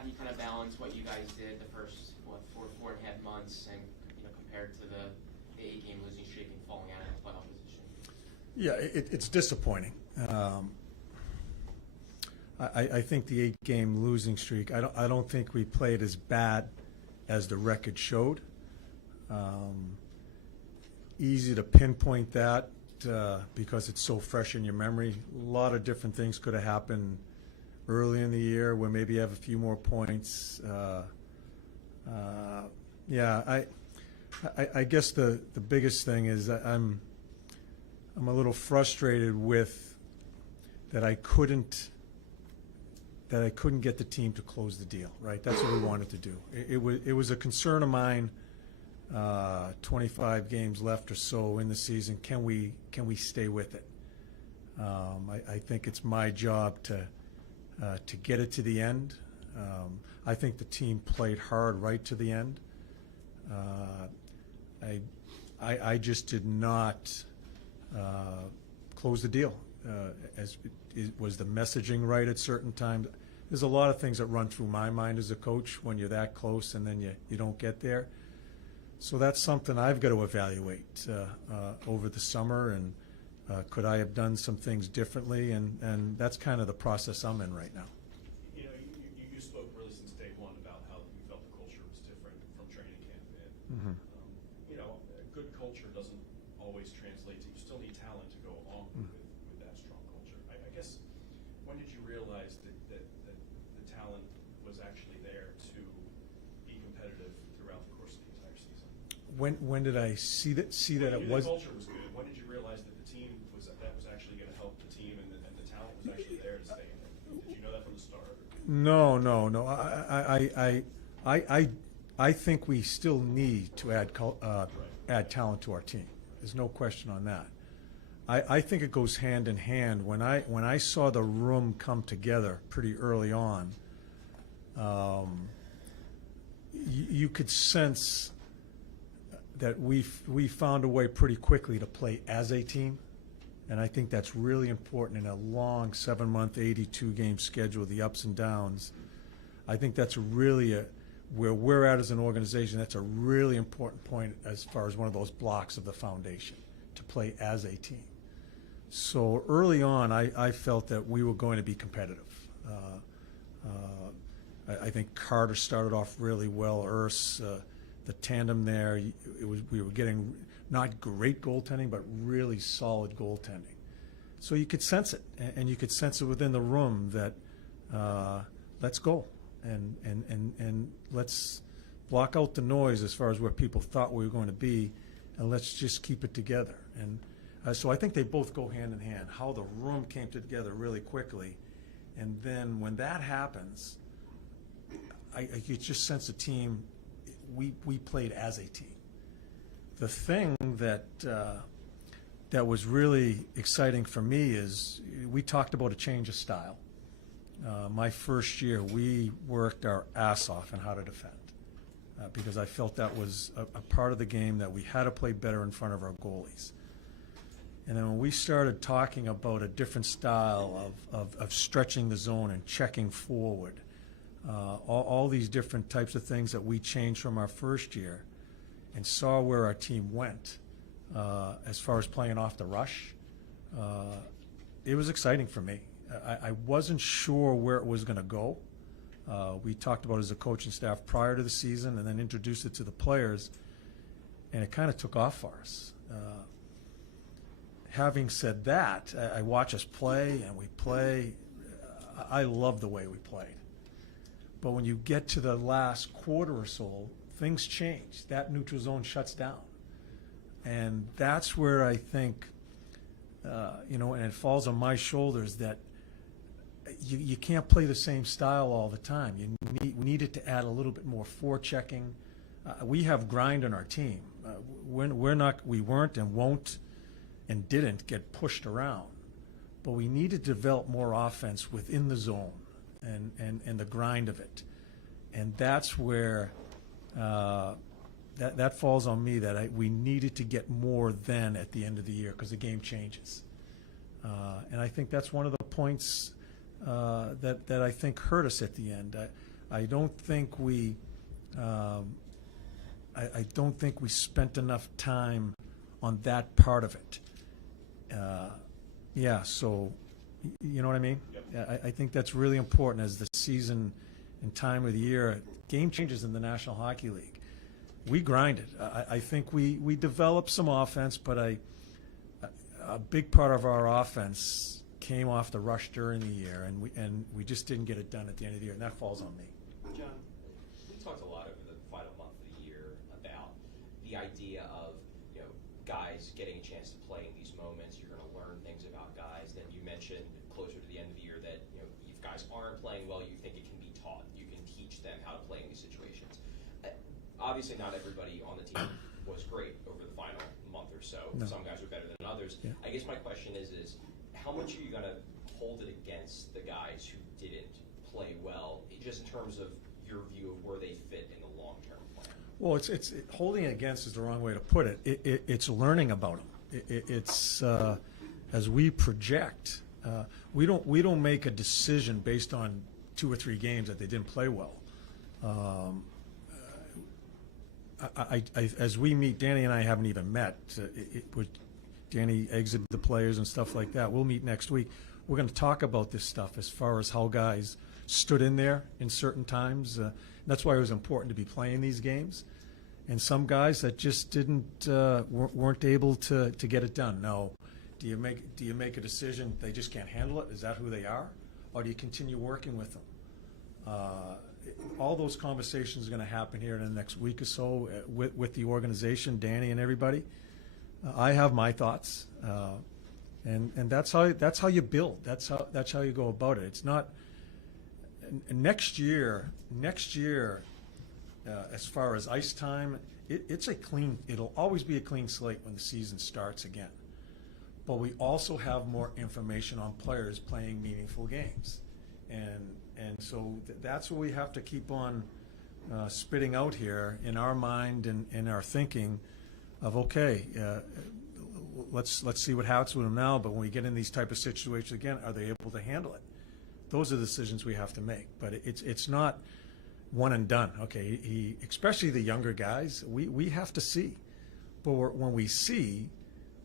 how do you kind of balance what you guys did the first, four and a half months and, compared to the 8-game losing streak and falling out of the playoff position? Yeah, it's disappointing. I think the 8-game losing streak, I don't think we played as bad as the record showed. Easy to pinpoint that because it's so fresh in your memory. A lot of different things could have happened early in the year where maybe you have a few more points. Yeah, I guess the biggest thing is that I'm a little frustrated with that I couldn't get the team to close the deal. Right, that's what we wanted to do. It was a concern of mine. 25 games left or so in the season. Can we stay with it? I think it's my job to get it to the end. I think the team played hard right to the end. I just did not close the deal. As it was the messaging right at certain times. There's a lot of things that run through my mind as a coach when you're that close and then you don't get there. So that's something I've got to evaluate over the summer, and could I have done some things differently? And that's kind of the process I'm in right now. You spoke really since day one about how you felt the culture was different from training camp in. Mm-hmm. A good culture doesn't always translate to, you still need talent to go along with that strong culture. I guess, when did you realize that the talent was actually there to be competitive throughout the course of the entire season? When did I see that it was? The culture was good. When did you realize that the team was actually going to help the team and the talent was actually there to stay in it? Did you know that from the start? No. I think we still need to add talent to our team. There's no question on that. I think it goes hand in hand. When I saw the room come together pretty early on, you could sense that we found a way pretty quickly to play as a team, and I think that's really important in a long 7-month, 82-game schedule, the ups and downs. I think that's really where we're at as an organization. That's a really important point as far as one of those blocks of the foundation, to play as a team. So early on, I felt that we were going to be competitive. I think Carter started off really well. Urs, the tandem there, we were getting not great goaltending, but really solid goaltending. So you could sense it, and you could sense it within the room that let's go and let's block out the noise as far as where people thought we were going to be, and let's just keep it together. And so I think they both go hand in hand. How the room came together really quickly, and then when that happens, I could just sense the team. We played as a team. The thing that was really exciting for me is we talked about a change of style. My first year, we worked our ass off in how to defend because I felt that was a part of the game that we had to play better in front of our goalies. And then when we started talking about a different style of stretching the zone and checking forward, all these different types of things that we changed from our first year, and saw where our team went as far as playing off the rush, it was exciting for me. I wasn't sure where it was going to go. We talked about it as a coaching staff prior to the season and then introduced it to the players, and it kind of took off for us. Having said that, I watch us play, and we play. I love the way we played. But when you get to the last quarter or so, things change. That neutral zone shuts down. And that's where I think, and it falls on my shoulders that you can't play the same style all the time. We needed to add a little bit more forechecking. We have grind on our team. We weren't and won't and didn't get pushed around. But we need to develop more offense within the zone and the grind of it. And that's where that falls on me, that we needed to get more then at the end of the year because the game changes. And I think that's one of the points that I think hurt us at the end. I don't think we I don't think we spent enough time on that part of it. Yeah, so you know what I mean? Yep. Yeah, I think that's really important as the season and time of the year. Game changes in the National Hockey League. We grinded. I think we developed some offense, but a big part of our offense came off the rush during the year, and we just didn't get it done at the end of the year, and that falls on me. John, we talked a lot over the final month of the year about the idea of, you know, guys getting a chance to play in these moments. You're going to learn things about guys. Then you mentioned closer to the end of the year that, you know, if guys aren't playing well, you think it can be taught. You can teach them how to play in these situations. Obviously, not everybody on the team was great over the final month or so. No. Some guys were better than others. Yeah. I guess my question is how much are you going to hold it against the guys who didn't play well, just in terms of your view of where they fit in the long-term plan? Well, it's holding it against is the wrong way to put it. It's learning about them. It's as we project, we don't make a decision based on 2 or 3 games that they didn't play well. As we meet, Danny and I haven't even met. Danny exited the players and stuff like that. We'll meet next week. We're going to talk about this stuff as far as how guys stood in there in certain times. That's why it was important to be playing these games. And some guys that just weren't able to get it done. Now, do you make a decision they just can't handle it? Is that who they are, or do you continue working with them? All those conversations are going to happen here in the next week or so with the organization, Danny and everybody. I have my thoughts, and that's how you build. That's how you go about it. It's not next year. As far as ice time, it'll always be a clean slate when the season starts again. But we also have more information on players playing meaningful games, and so that's what we have to keep on spitting out here in our mind and in our thinking of, okay, let's see what happens with them now, but when we get in these type of situations again, are they able to handle it? Those are the decisions we have to make, but it's not one and done. Okay, especially the younger guys, we have to see, but when we see,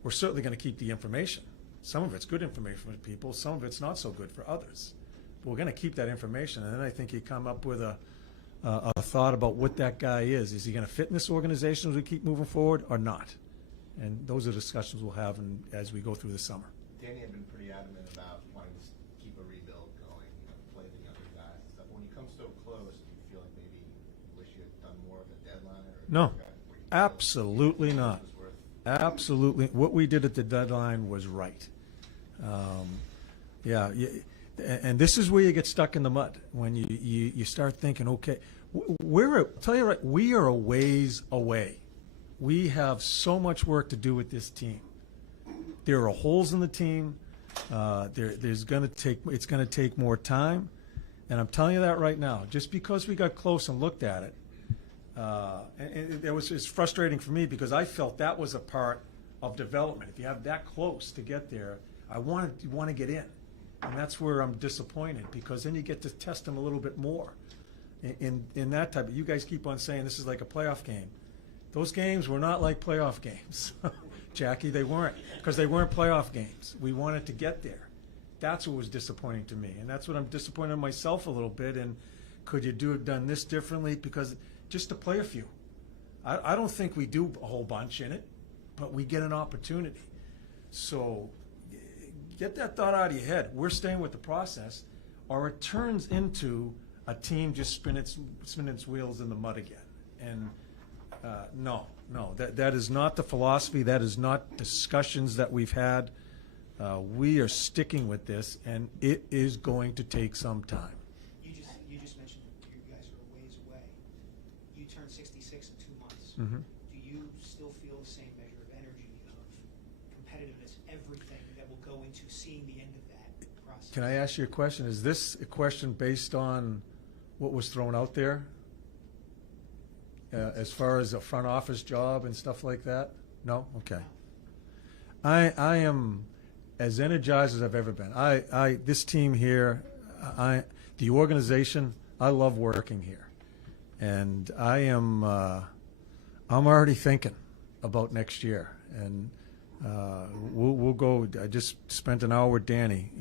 we're certainly going to keep the information. Some of it's good information for people, some of it's not so good for others. But we're going to keep that information, and then I think you come up with a thought about what that guy is. Is he going to fit in this organization as we keep moving forward or not? And those are discussions we'll have as we go through the summer. Danny had been pretty adamant about wanting to keep a rebuild going, play the younger guys and stuff. When you come so close, do you feel like maybe you wish you had done more of a deadline? No, absolutely not. Absolutely. What we did at the deadline was right. And this is where you get stuck in the mud when you start thinking, okay, tell you right, we are a ways away. We have so much work to do with this team. There are holes in the team. It's going to take more time, and I'm telling you that right now. Just because we got close and looked at it, and it's frustrating for me because I felt that was a part of development. If you have that close to get there, I want to get in. And that's where I'm disappointed, because then you get to test them a little bit more in that type. You guys keep on saying this is like a playoff game. Those games were not like playoff games, Jackie. They weren't, because they weren't playoff games. We wanted to get there. That's what was disappointing to me, and that's what I'm disappointed in myself a little bit. And could you have done this differently? Because just to play a few, I don't think we do a whole bunch in it, but we get an opportunity. So get that thought out of your head. We're staying with the process, or it turns into a team just spinning its wheels in the mud again. And no, that is not the philosophy. That is not discussions that we've had. We are sticking with this, and it is going to take some time. You just mentioned you guys are a ways away. You turned 66 in 2 months. Mm-hmm. Do you still feel the same measure of energy, of competitiveness, everything that will go into seeing the end of that process? Can I ask you a question? Is this a question based on what was thrown out there? As far as a front office job and stuff like that? No? Okay. I am as energized as I've ever been. This team here, the organization, I love working here, and I'm already thinking about next year, and we'll go. I just spent an hour with Danny.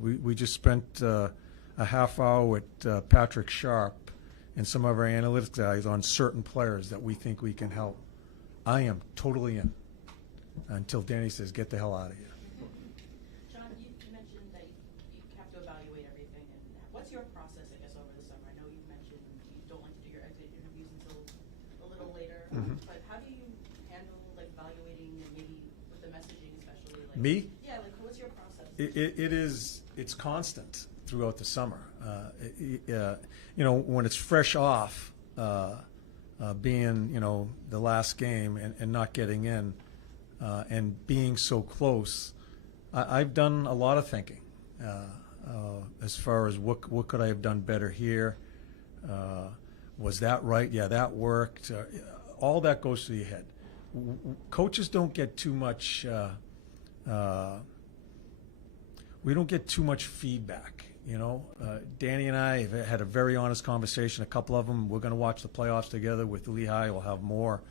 We just spent a half hour with Patrick Sharp and some of our analytics guys on certain players that we think we can help. I am totally in until Danny says, "Get the hell out of here." John, you mentioned that you have to evaluate everything. And what's your process, I guess, over the summer? I know you've mentioned you don't like to do your exit interviews until a little later. But how do you handle like evaluating and maybe with the messaging, especially? Like, Me? Yeah, like what's your process? It's constant throughout the summer. When it's fresh off, being the last game and not getting in, and being so close, I've done a lot of thinking as far as what could I have done better here. Was that right? Yeah, that worked. All that goes through your head. Coaches don't get too much. We don't get too much feedback. Danny and I have had a very honest conversation. A couple of them, we're going to watch the playoffs together with Lehigh. We'll have more.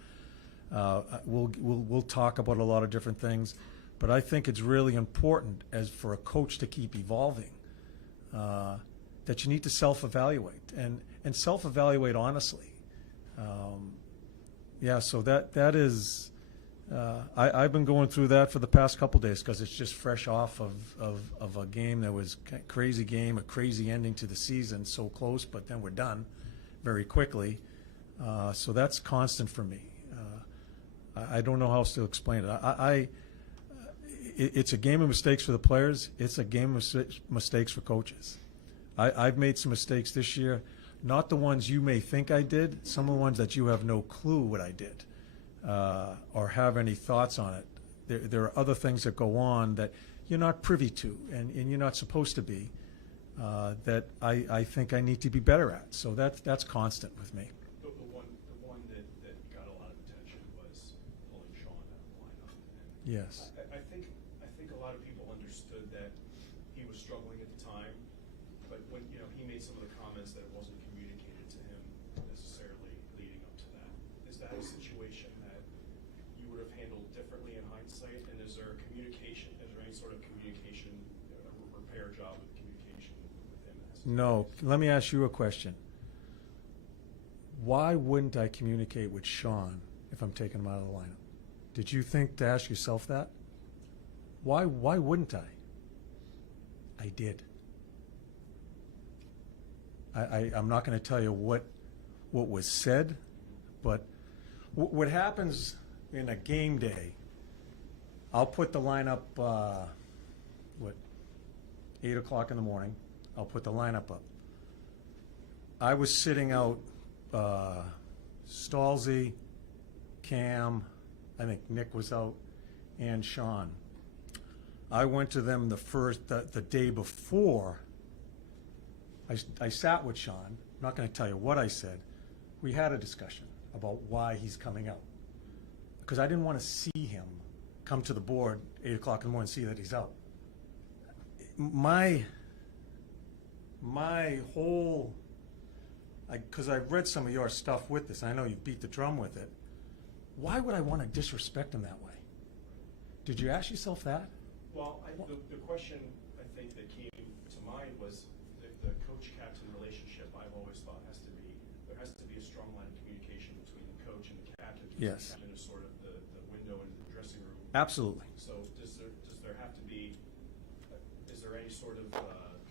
We'll talk about a lot of different things, but I think it's really important as for a coach to keep evolving, that you need to self-evaluate and self-evaluate honestly. So that is. I've been going through that for the past couple days because it's just fresh off of a game that was a crazy game, a crazy ending to the season, so close, but then we're done very quickly. So that's constant for me. I don't know how else to explain it. It's a game of mistakes for the players. It's a game of mistakes for coaches. I've made some mistakes this year, not the ones you may think I did, some of the ones that you have no clue what I did. Or have any thoughts on it. There are other things that go on that you're not privy to and you're not supposed to be, that I think I need to be better at. So that's constant with me. The one that got a lot of attention was pulling Sean out of the lineup. And Yes. I think a lot of people understood that he was struggling at the time, but when he made some of the comments that it wasn't communicated to him necessarily leading up to that. Is that a situation that you would have handled differently in hindsight? And is there communication? Is there any sort of communication, repair job with communication with him? No. Let me ask you a question. Why wouldn't I communicate with Sean if I'm taking him out of the lineup? Did you think to ask yourself that? Why wouldn't I? I did. I'm not going to tell you what was said, but what happens in a game day, I'll put the lineup, 8 o'clock in the morning, I'll put the lineup up. I was sitting out Stalzy, Cam, I think Nick was out, and Sean. I went to them the day before. I sat with Sean. I'm not going to tell you what I said. We had a discussion about why he's coming out. Because I didn't want to see him come to the board 8 o'clock in the morning and see that he's out. My whole, because I've read some of your stuff with this, I know you beat the drum with it. Why would I want to disrespect him that way? Did you ask yourself that? Well, the question I think that came to mind was the coach-captain relationship. I've always thought there has to be a strong line of communication between the coach and the captain. Yes. The captain is sort of the window into the dressing room. Absolutely. So does there have to be? Is there any sort of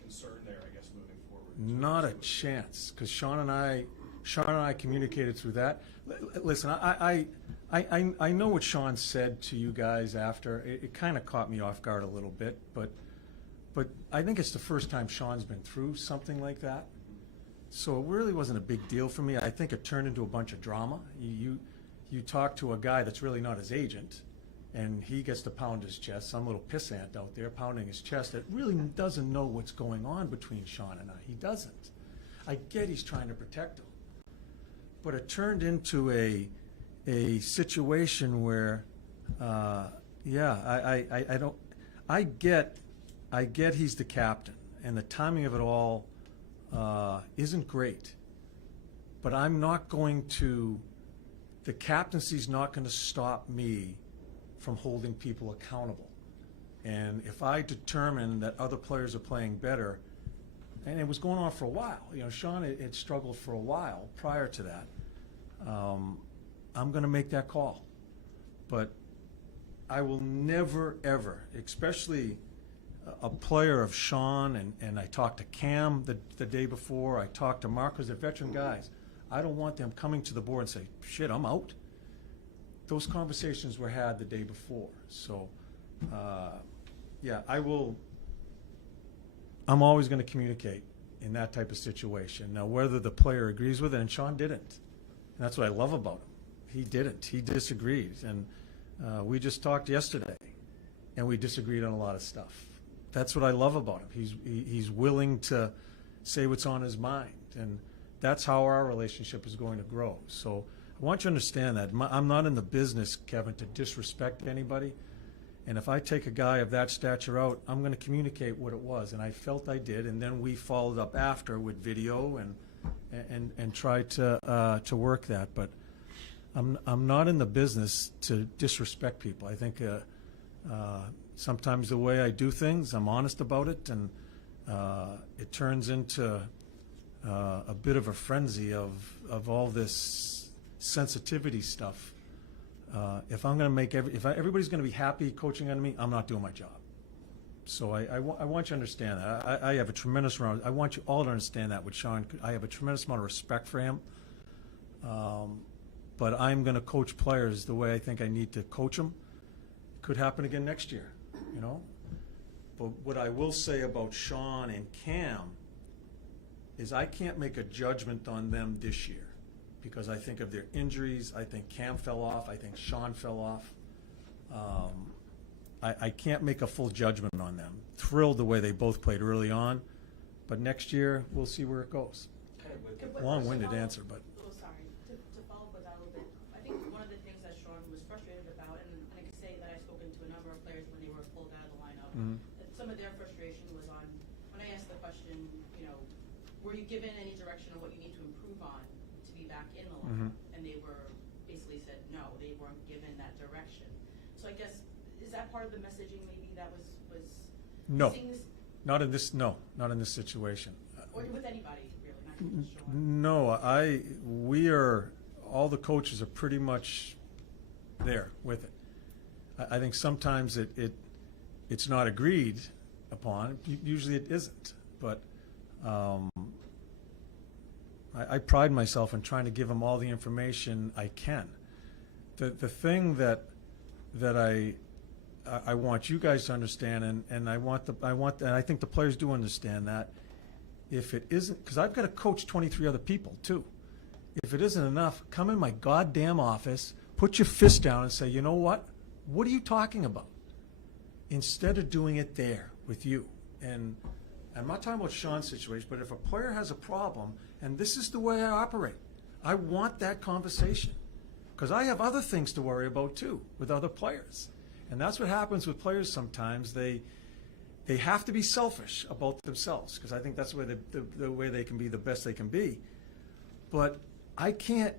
concern there? I guess moving forward. Not a chance, because Sean and I communicated through that. Listen, I know what Sean said to you guys after. It kind of caught me off guard a little bit, but I think it's the first time Sean's been through something like that. So it really wasn't a big deal for me. I think it turned into a bunch of drama. You talk to a guy that's really not his agent, and he gets to pound his chest, some little pissant out there pounding his chest that really doesn't know what's going on between Sean and I. He doesn't. I get he's trying to protect him. But it turned into a situation where, I get he's the captain, and the timing of it all isn't great. But I'm not going to, the captaincy's not going to stop me from holding people accountable. And if I determine that other players are playing better, and it was going on for a while, Sean had struggled for a while prior to that, I'm going to make that call. But I will never, ever, especially a player of Sean, and I talked to Cam the day before, I talked to Mark, because they're veteran guys. I don't want them coming to the board and say, shit, I'm out. Those conversations were had the day before. So, yeah, I'm always going to communicate in that type of situation. Now, whether the player agrees with it, and Sean didn't. And that's what I love about him. He didn't. He disagreed. And we just talked yesterday, and we disagreed on a lot of stuff. That's what I love about him. He's willing to say what's on his mind. And that's how our relationship is going to grow. So I want you to understand that. I'm not in the business, Kevin, to disrespect anybody. And if I take a guy of that stature out, I'm going to communicate what it was. And I felt I did. And then we followed up after with video and tried to work that. But I'm not in the business to disrespect people. I think sometimes the way I do things, I'm honest about it, and it turns into a bit of a frenzy of all this sensitivity stuff. If I'm going to make everybody's going to be happy coaching under me, I'm not doing my job. So I want you to understand that. I have a tremendous amount. I want you all to understand that with Sean. I have a tremendous amount of respect for him. But I'm going to coach players the way I think I need to coach them. Could happen again next year, But what I will say about Sean and Cam is I can't make a judgment on them this year because I think of their injuries. I think Cam fell off. I think Sean fell off. I can't make a full judgment on them. Thrilled the way they both played early on, but next year we'll see where it goes. Long-winded answer, but. Oh, sorry. To follow up with that a little bit, I think one of the things that Sean was frustrated about, and I can say that I've spoken to a number of players when they were pulled out of the lineup, that some of their frustration was on, when I asked the question, were you given any direction on what you need to improve on to be back in the lineup? And they were basically said no, they weren't given that direction. So I guess, is that part of the messaging maybe that was No, missing this, not in this situation. or with anybody really, not just Sean? No, we are, all the coaches are pretty much there with it. I think sometimes it's not agreed upon. Usually it isn't, but I pride myself in trying to give them all the information I can. The thing that I want you guys to understand, and I think the players do understand that. If it isn't, because I've got to coach 23 other people too. If it isn't enough, come in my goddamn office, put your fist down, and say, you know what? What are you talking about? Instead of doing it there with you. And I'm not talking about Sean's situation, but if a player has a problem, and this is the way I operate, I want that conversation. Because I have other things to worry about too with other players. And that's what happens with players sometimes. They have to be selfish about themselves, because I think that's the way they can be the best they can be. But I can't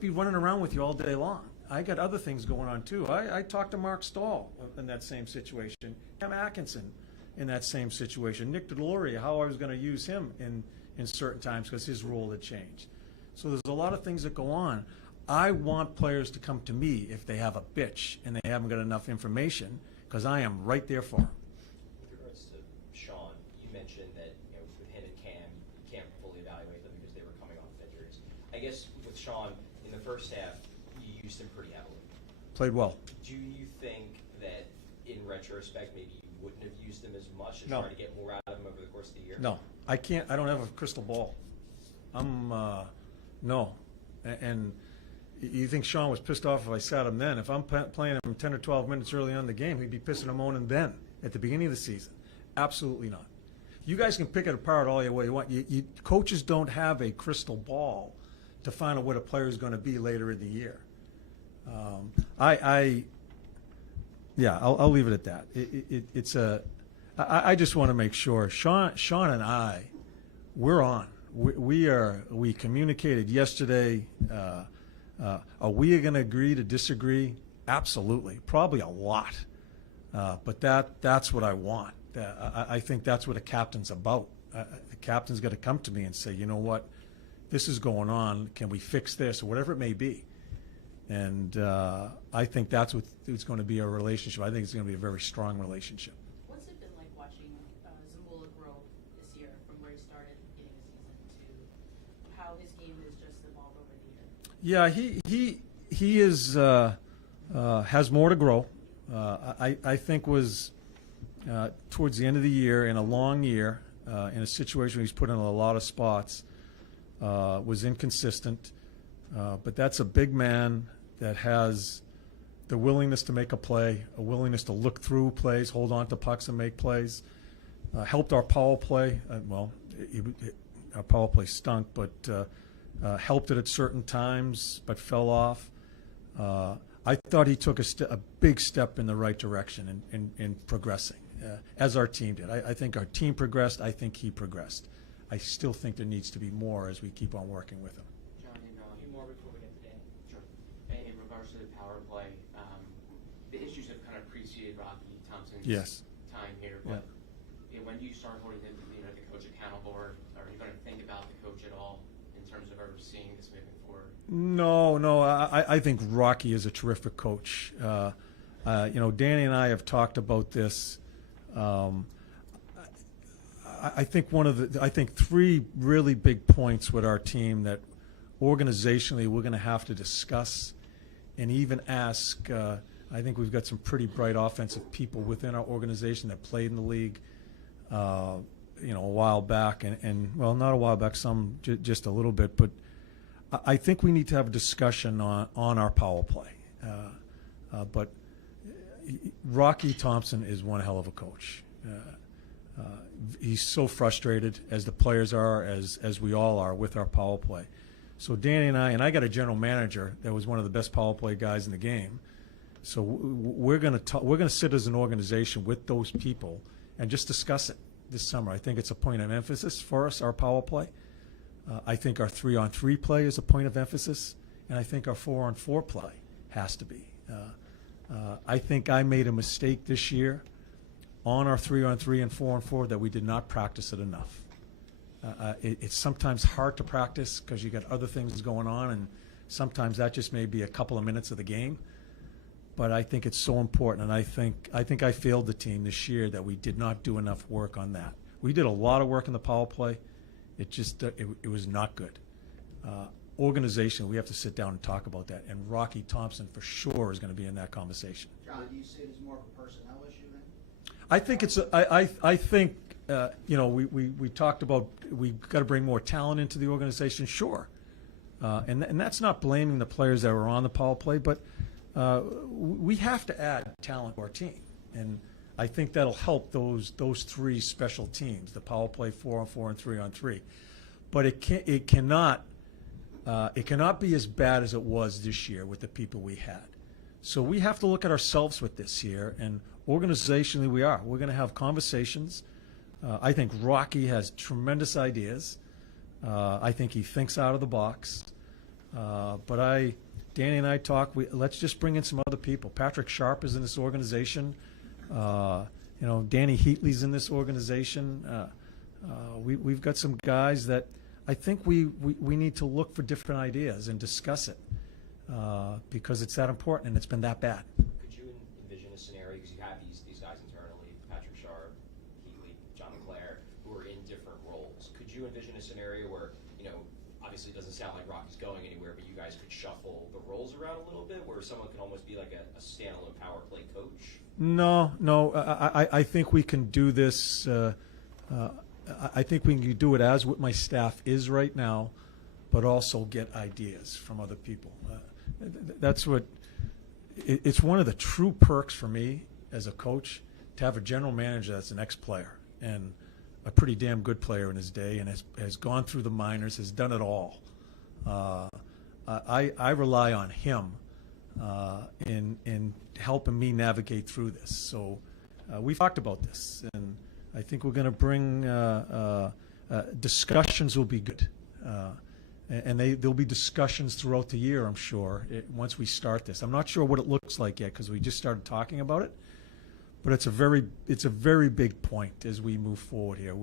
be running around with you all day long. I got other things going on too. I talked to Mark Stahl in that same situation, Cam Atkinson in that same situation, Nick DeLoria, how I was going to use him in certain times because his role had changed. So there's a lot of things that go on. I want players to come to me if they have a bitch and they haven't got enough information, because I am right there for them. With regards to Sean, you mentioned that with him and Cam, you can't fully evaluate them because they were coming off injuries. I guess with Sean, in the first half, you used him pretty heavily. Played well. Do you think that in retrospect, maybe you wouldn't have used him as much and No. try to get more out of him over the course of the year? No, I can't. I don't have a crystal ball. No. And you think Sean was pissed off if I sat him then? If I'm playing him 10 or 12 minutes early on in the game, he'd be pissing and moaning then at the beginning of the season. Absolutely not. You guys can pick it apart all the way you want. Coaches don't have a crystal ball to find out what a player is going to be later in the year. I'll leave it at that. I just want to make sure Sean and I we're on. We communicated yesterday. Are we going to agree to disagree? Absolutely, probably a lot. But that's what I want. I think that's what a captain's about. The captain's got to come to me and say, you know what, this is going on. Can we fix this, or whatever it may be? And I think that's what it's going to be a relationship. I think it's going to be a very strong relationship. What's it been like watching Zamula grow this year from where he started at the beginning of the season to how his game has just evolved over the year? Yeah, he is has more to grow. I think was towards the end of the year, in a long year, in a situation where he's put in a lot of spots, was inconsistent. But that's a big man that has the willingness to make a play, a willingness to look through plays, hold on to pucks and make plays. Helped our power play. Our power play stunk, but helped it at certain times, but fell off. I thought he took a big step in the right direction in progressing, as our team did. I think our team progressed. I think he progressed. I still think there needs to be more as we keep on working with him. John, Few more before we get to Danny. sure. In regards to the power play, the issues have kind of preceded Rocky Thompson's Yes. time here. But when do you start holding the coach accountable, or are you going to think about the coach at all in terms of overseeing this moving forward? No. I think Rocky is a terrific coach. Danny and I have talked about this. I think three really big points with our team that organizationally we're going to have to discuss and even ask. I think we've got some pretty bright offensive people within our organization that played in the league, a while back, and well, not a while back, some just a little bit, but I think we need to have a discussion on our power play. But Rocky Thompson is one hell of a coach. He's so frustrated, as the players are, as we all are, with our power play. So Danny and I got a general manager that was one of the best power play guys in the game. So we're going to sit as an organization with those people and just discuss it this summer. I think it's a point of emphasis for us, our power play. I think our 3-on-3 play is a point of emphasis, and I think our 4-on-4 play has to be. I think I made a mistake this year on our 3-on-3 and 4-on-4 that we did not practice it enough. It's sometimes hard to practice because you got other things going on, and sometimes that just may be a couple of minutes of the game. But I think it's so important, and I think I failed the team this year that we did not do enough work on that. We did a lot of work in the power play. It just it was not good. Organization, we have to sit down and talk about that, and Rocky Thompson for sure is going to be in that conversation. John, do you see it as more of a personnel issue then? I think it's I think we talked about we've got to bring more talent into the organization, sure, and that's not blaming the players that were on the power play, but we have to add talent to our team, and I think that'll help those three special teams: the power play, 4-on-4, and 3-on-3. But it cannot be as bad as it was this year with the people we had. So we have to look at ourselves with this here, and organizationally we're going to have conversations. I think Rocky has tremendous ideas. I think he thinks out of the box. But Danny and I talk. Let's just bring in some other people. Patrick Sharp is in this organization. Danny Heatley's in this organization. We've got some guys that I think we need to look for different ideas and discuss it because it's that important and it's been that bad. Could you envision a scenario, because you have these guys internally, Patrick Sharp, Heatley, John McClare, who are in different roles. Could you envision a scenario where, obviously it doesn't sound like Rocky's going anywhere, but you guys could shuffle the roles around a little bit, where someone could almost be like a standalone power play coach? No. I think we can do this. I think we can do it as what my staff is right now, but also get ideas from other people. That's what it's one of the true perks for me as a coach to have a general manager that's an ex-player and a pretty damn good player in his day and has gone through the minors, has done it all. I rely on him in helping me navigate through this. So we've talked about this, and I think we're going to bring discussions will be good. And there'll be discussions throughout the year, I'm sure, once we start this. I'm not sure what it looks like yet because we just started talking about it, but it's a very big point as we move forward here.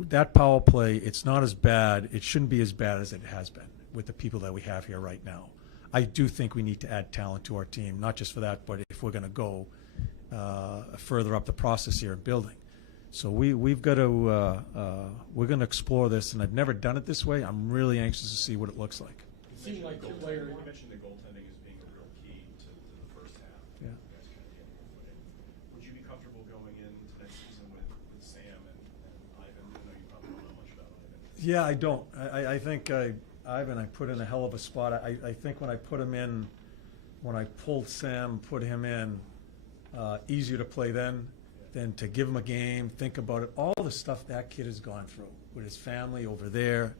That power play, it's not as bad. It shouldn't be as bad as it has been with the people that we have here right now. I do think we need to add talent to our team, not just for that, but if we're going to go further up the process here in building. So we've got to we're going to explore this, and I've never done it this way. I'm really anxious to see what it looks like. You mentioned the goaltending as being a real key to the first half. Yeah. That's kind of the end footing. Would you be comfortable going into next season with Sam and Ivan? I know you probably don't know much about Ivan. Yeah, I don't. I think Ivan, I put in a hell of a spot. I think when I put him in, when I pulled Sam, put him in, easier to play then than to give him a game, think about it. All the stuff that kid has gone through with his family over there,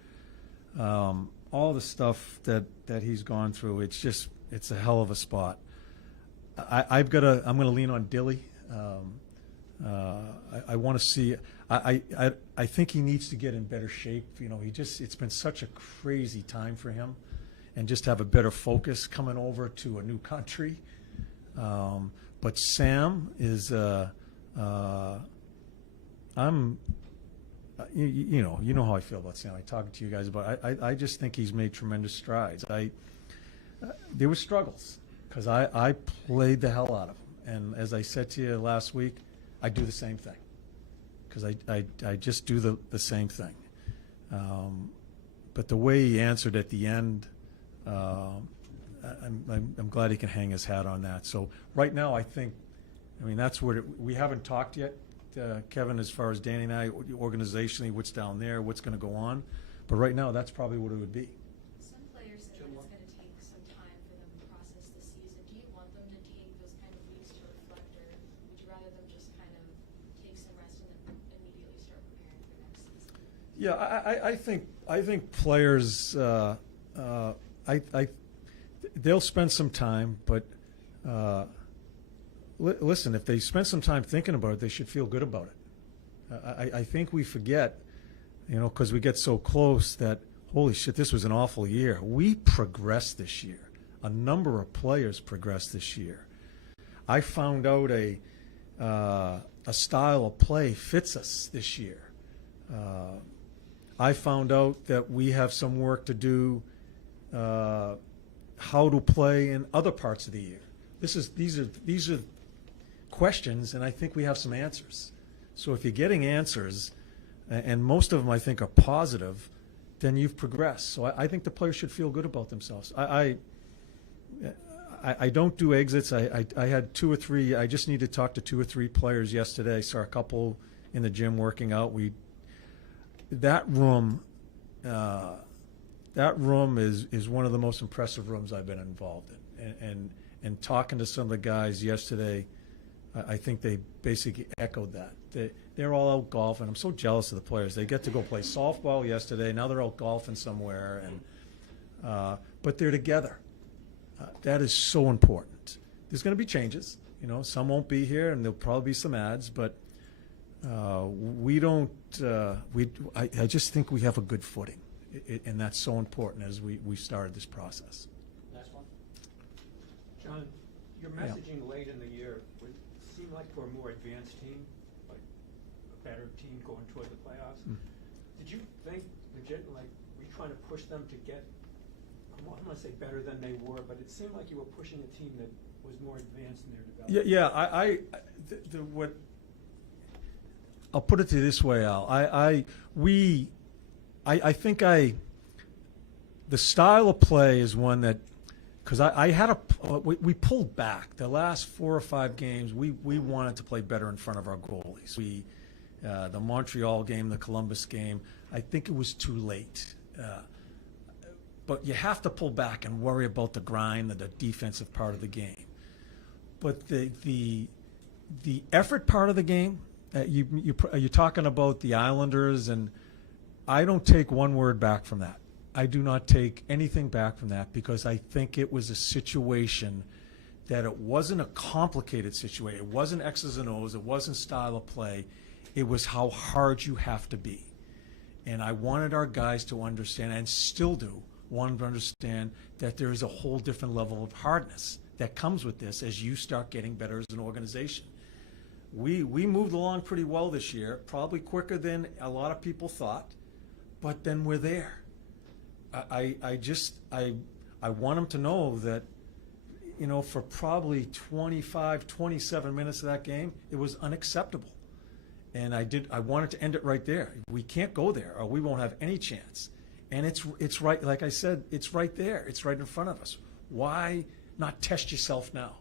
all the stuff that he's gone through, it's a hell of a spot. I'm going to lean on Dilly. I want to see. I think he needs to get in better shape. You know, it's been such a crazy time for him, and just have a better focus coming over to a new country. But Sam is. You know how I feel about Sam. I talked to you guys about. I just think he's made tremendous strides. There were struggles because I played the hell out of him, and as I said to you last week, I do the same thing because I just do the same thing. But the way he answered at the end, I'm glad he can hang his hat on that. So right now, I mean, that's where we haven't talked yet, Kevin, as far as Danny and I, organizationally, what's down there, what's going to go on. But right now, that's probably what it would be. Some players say that it's going to take some time for them to process the season. Do you want them to take those kind of weeks to reflect, or would you rather them just kind of take some rest and then immediately start preparing for next season? Yeah, I think players, they'll spend some time, but listen, if they spend some time thinking about it, they should feel good about it. I think we forget, because we get so close that, holy shit, this was an awful year. We progressed this year. A number of players progressed this year. I found out a style of play fits us this year. I found out that we have some work to do how to play in other parts of the year. These are questions, and I think we have some answers. So if you're getting answers, and most of them I think are positive, then you've progressed. So I think the players should feel good about themselves. I don't do exits. I had 2 or 3. I just need to talk to 2 or 3 players yesterday. I saw a couple in the gym working out. That room is one of the most impressive rooms I've been involved in. And talking to some of the guys yesterday, I think they basically echoed that. They're all out golfing. I'm so jealous of the players. They get to go play softball yesterday. Now they're out golfing somewhere, but they're together. That is so important. There's going to be changes. Some won't be here, and there'll probably be some ads, but we don't. I just think we have a good footing, and that's so important as we started this process. Last one. John, your messaging late in the year would seem like for a more advanced team, like a better team going toward the playoffs. Did you think legit, like, were you trying to push them to get, I don't want to say better than they were, but it seemed like you were pushing a team that was more advanced in their development? Yeah. I'll put it to you this way, Al. I think the style of play is one that, because we pulled back the last 4 or 5 games. We wanted to play better in front of our goalies. The Montreal game, the Columbus game, I think it was too late. But you have to pull back and worry about the grind, the defensive part of the game. But the effort part of the game, you're talking about the Islanders, and I don't take one word back from that. I do not take anything back from that, because I think it was a situation that it wasn't a complicated situation. It wasn't X's and O's. It wasn't style of play. It was how hard you have to be. And I wanted our guys to understand, and still do, want them to understand that there is a whole different level of hardness that comes with this as you start getting better as an organization. We moved along pretty well this year, probably quicker than a lot of people thought, but then we're there. I want them to know that, you know, for probably 25, 27 minutes of that game, it was unacceptable. And I wanted to end it right there. We can't go there or we won't have any chance. And it's right, like I said, it's right there. It's right in front of us. Why not test yourself now?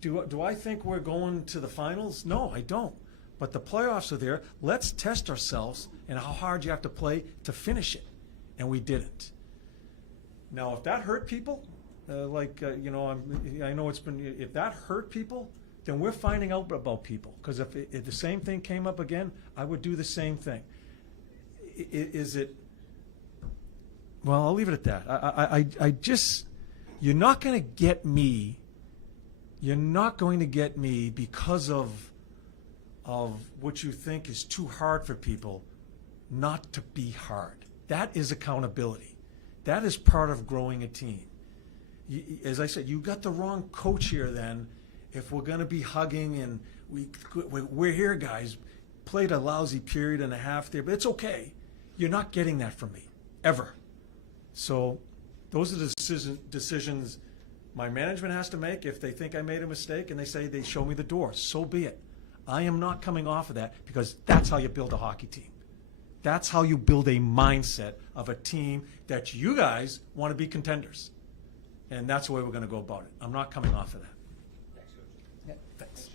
Do I think we're going to the finals? No, I don't. But the playoffs are there. Let's test ourselves and how hard you have to play to finish it. And we didn't. Now, if that hurt people, you know, I know it's been, if that hurt people, then we're finding out about people. Because if the same thing came up again, I would do the same thing. Is it? Well, I'll leave it at that. I just, you're not going to get me. You're not going to get me because of what you think is too hard for people not to be hard. That is accountability. That is part of growing a team. As I said, you got the wrong coach here then. If we're going to be hugging and we're here, guys, played a lousy period and a half there, but it's okay. You're not getting that from me, ever. So those are the decisions my management has to make. If they think I made a mistake and they show me the door, so be it. I am not coming off of that because that's how you build a hockey team. That's how you build a mindset of a team that you guys want to be contenders. And that's the way we're going to go about it. I'm not coming off of that. Thanks, Coach. Yeah, thanks.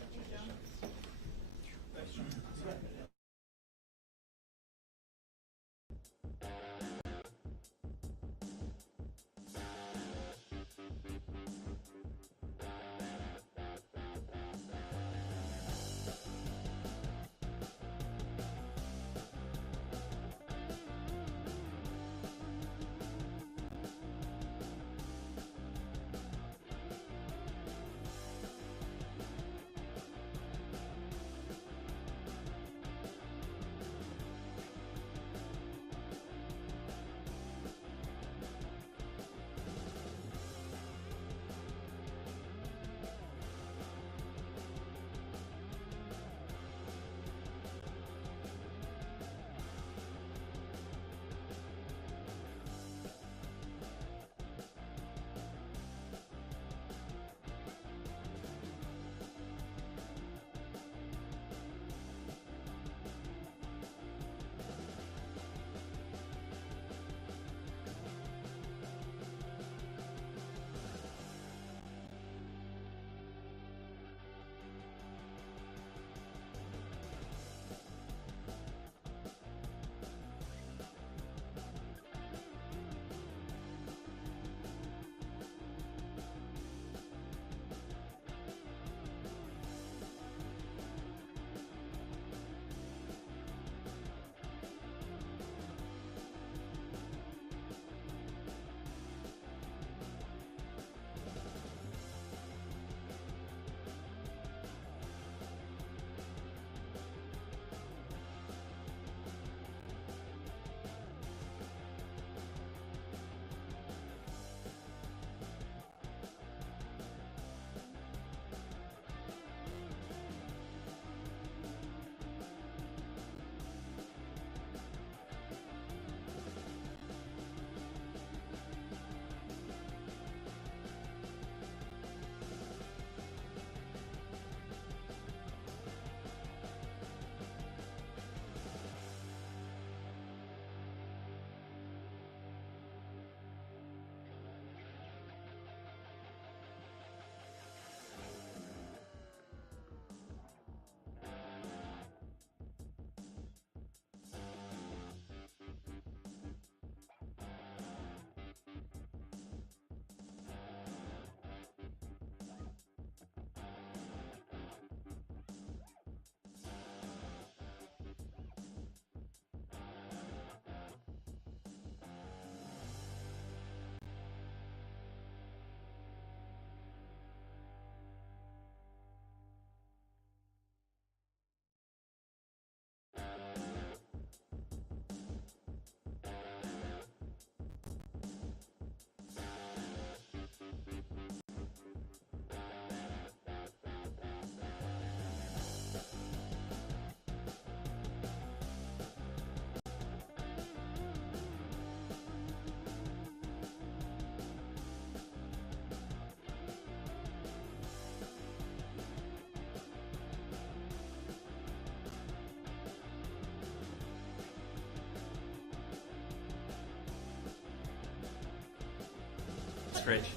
Rich. Is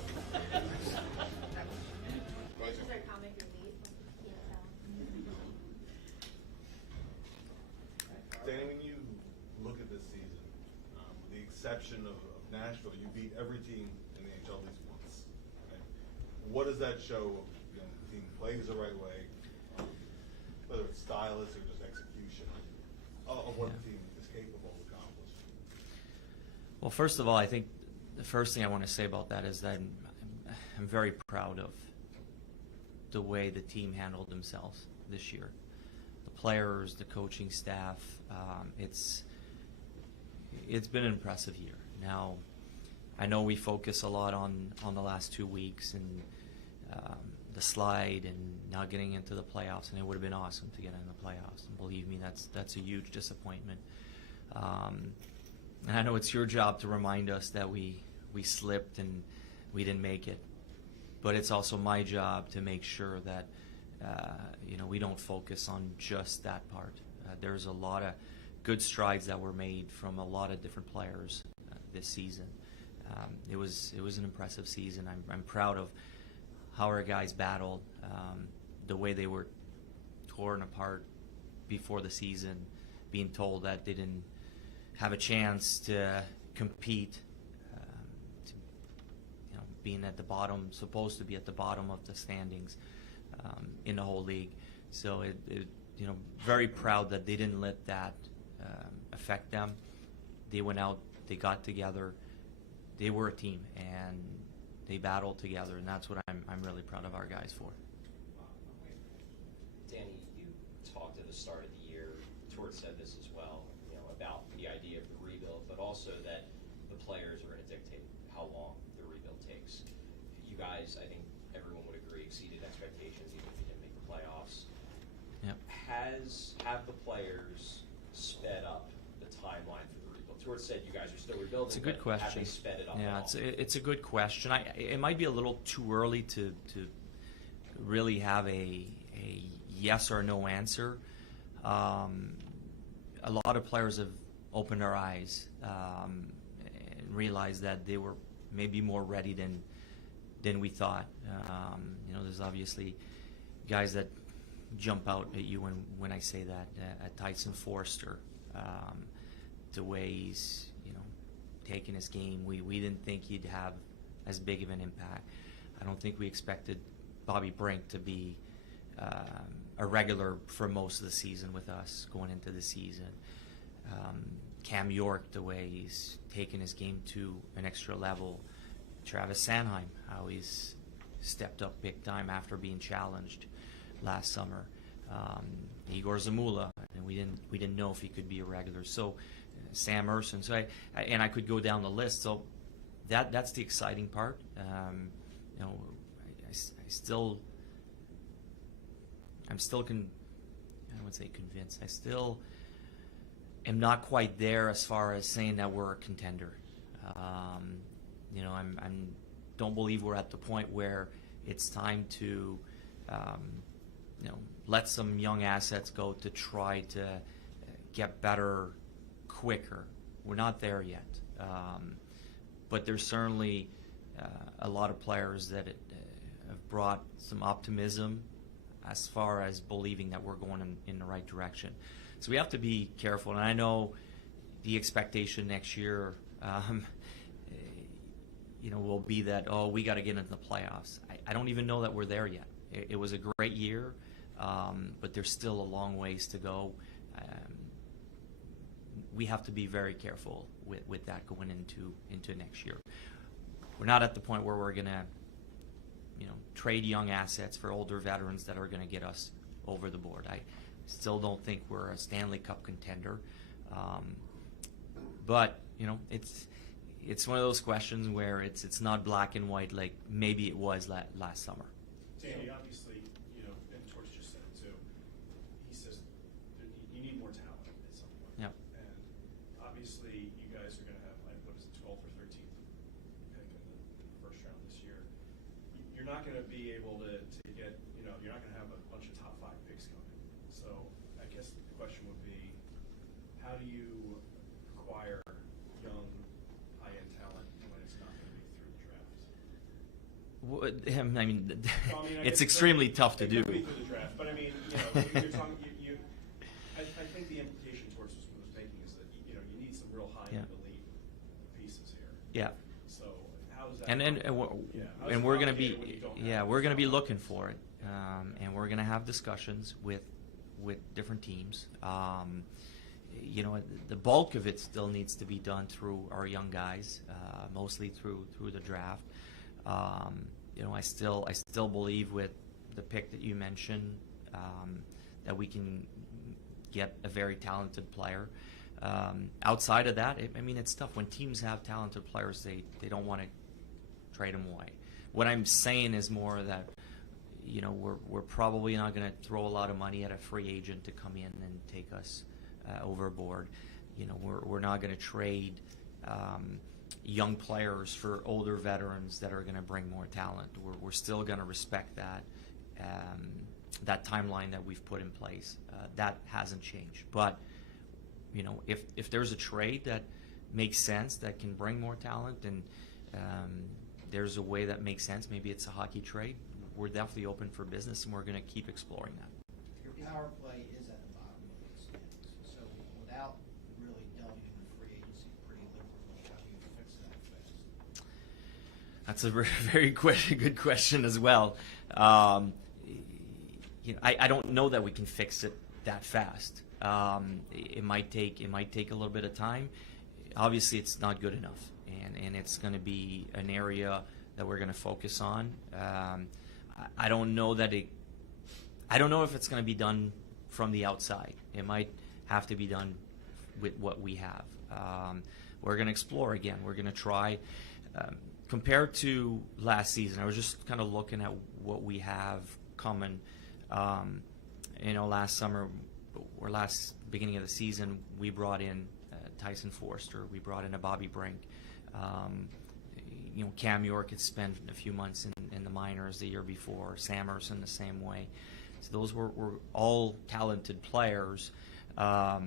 there a comic relief? Danny, when you look at this season, with the exception of Nashville, you beat every team in the NHL at least once. Right? What does that show? You know, the team plays the right way, whether it's stylistic or just execution of what the team is capable of accomplishing. Well, first of all, I think the first thing I want to say about that is that I'm very proud of the way the team handled themselves this year. The players, the coaching staff, it's been an impressive year. Now, I know we focus a lot on the last 2 weeks and the slide and not getting into the playoffs, and it would have been awesome to get in the playoffs. And believe me, that's a huge disappointment. And I know it's your job to remind us that we slipped and we didn't make it, but it's also my job to make sure that we don't focus on just that part. There's a lot of good strides that were made from a lot of different players this season. It was an impressive season. I'm proud of how our guys battled, the way they were torn apart before the season, being told that they didn't have a chance to compete, being at the bottom, supposed to be at the bottom of the standings in the whole league. So very proud that they didn't let that affect them. They went out, they got together, they were a team, and they battled together, and that's what I'm really proud of our guys for. Danny, you talked at the start of the year, Tort said this as well, about the idea of the rebuild, but also that the players are going to dictate how long the rebuild takes. You guys, I think everyone would agree, exceeded expectations even if you didn't make the playoffs. Yep. Have the players sped up the timeline for the rebuild? Tort said you guys are still rebuilding. It's a good but question. Have they sped it up? Yeah, at all? it's a good question. It might be a little too early to really have a yes or no answer. A lot of players have opened their eyes and realized that they were maybe more ready than we thought. There's obviously guys that jump out at you when I say that. At Tyson Forster, the way he's taking his game, we didn't think he'd have as big of an impact. I don't think we expected Bobby Brink to be a regular for most of the season with us going into the season. Cam York, the way he's taken his game to an extra level. Travis Sanheim, how he's stepped up big time after being challenged last summer. Igor Zamula, and we didn't know if he could be a regular. So Sam Urson. So I could go down the list. So that's the exciting part. I'm still I would say convinced. I still am not quite there as far as saying that we're a contender. I don't believe we're at the point where it's time to, let some young assets go to try to get better quicker. We're not there yet. But there's certainly a lot of players that have brought some optimism as far as believing that we're going in the right direction. So we have to be careful. And I know the expectation next year will be that, we got to get into the playoffs. I don't even know that we're there yet. It was a great year, but there's still a long ways to go. We have to be very careful with that going into next year. We're not at the point where we're going to trade young assets for older veterans that are going to get us over the board. I still don't think we're a Stanley Cup contender. But it's one of those questions where it's not black and white like maybe it was last summer. Danny, obviously, and Torch just said it too. He says that you need more talent at some point. Yep. And obviously, you guys are going to have, 12th or 13th pick in the first round this year. You're not going to be able to get, you're not going to have a bunch of top 5 picks coming. So I guess the question would be, how do you acquire young, high-end talent when it's not going to be through the draft? I mean, Well, I mean, I it's guess extremely tough to it do. could be through the draft, but I mean, you're talking, I think the implication towards what was making is that, you need some real high-end elite pieces here. Yeah. So how does that? And how does it we're going to complicate be when you don't yeah have we're going to be those looking pieces? for it, and we're going to have discussions with different teams. The bulk of it still needs to be done through our young guys, mostly through the draft. I still believe with the pick that you mentioned that we can get a very talented player. Outside of that, it's tough when teams have talented players. They don't want to trade them away. What I'm saying is more that we're probably not going to throw a lot of money at a free agent to come in and take us overboard. We're not going to trade young players for older veterans that are going to bring more talent. We're still going to respect that timeline that we've put in place. That hasn't changed. But if there's a trade that makes sense, that can bring more talent, and there's a way that makes sense, maybe it's a hockey trade, we're definitely open for business, and we're going to keep exploring that. Your power play is at the bottom of the standings, so without really delving into free agency pretty liberally, how do you fix that fast? That's a very good question as well. I don't know that we can fix it that fast. It might take a little bit of time. Obviously, it's not good enough, and it's going to be an area that we're going to focus on. I don't know if it's going to be done from the outside. It might have to be done with what we have. We're going to explore again. We're going to try. Compared to last season, I was just kind of looking at what we have coming. Last summer or beginning of the season, we brought in Tyson Forster. We brought in a Bobby Brink. Cam York had spent a few months in the minors the year before. Sam Emerson the same way. So those were all talented players. I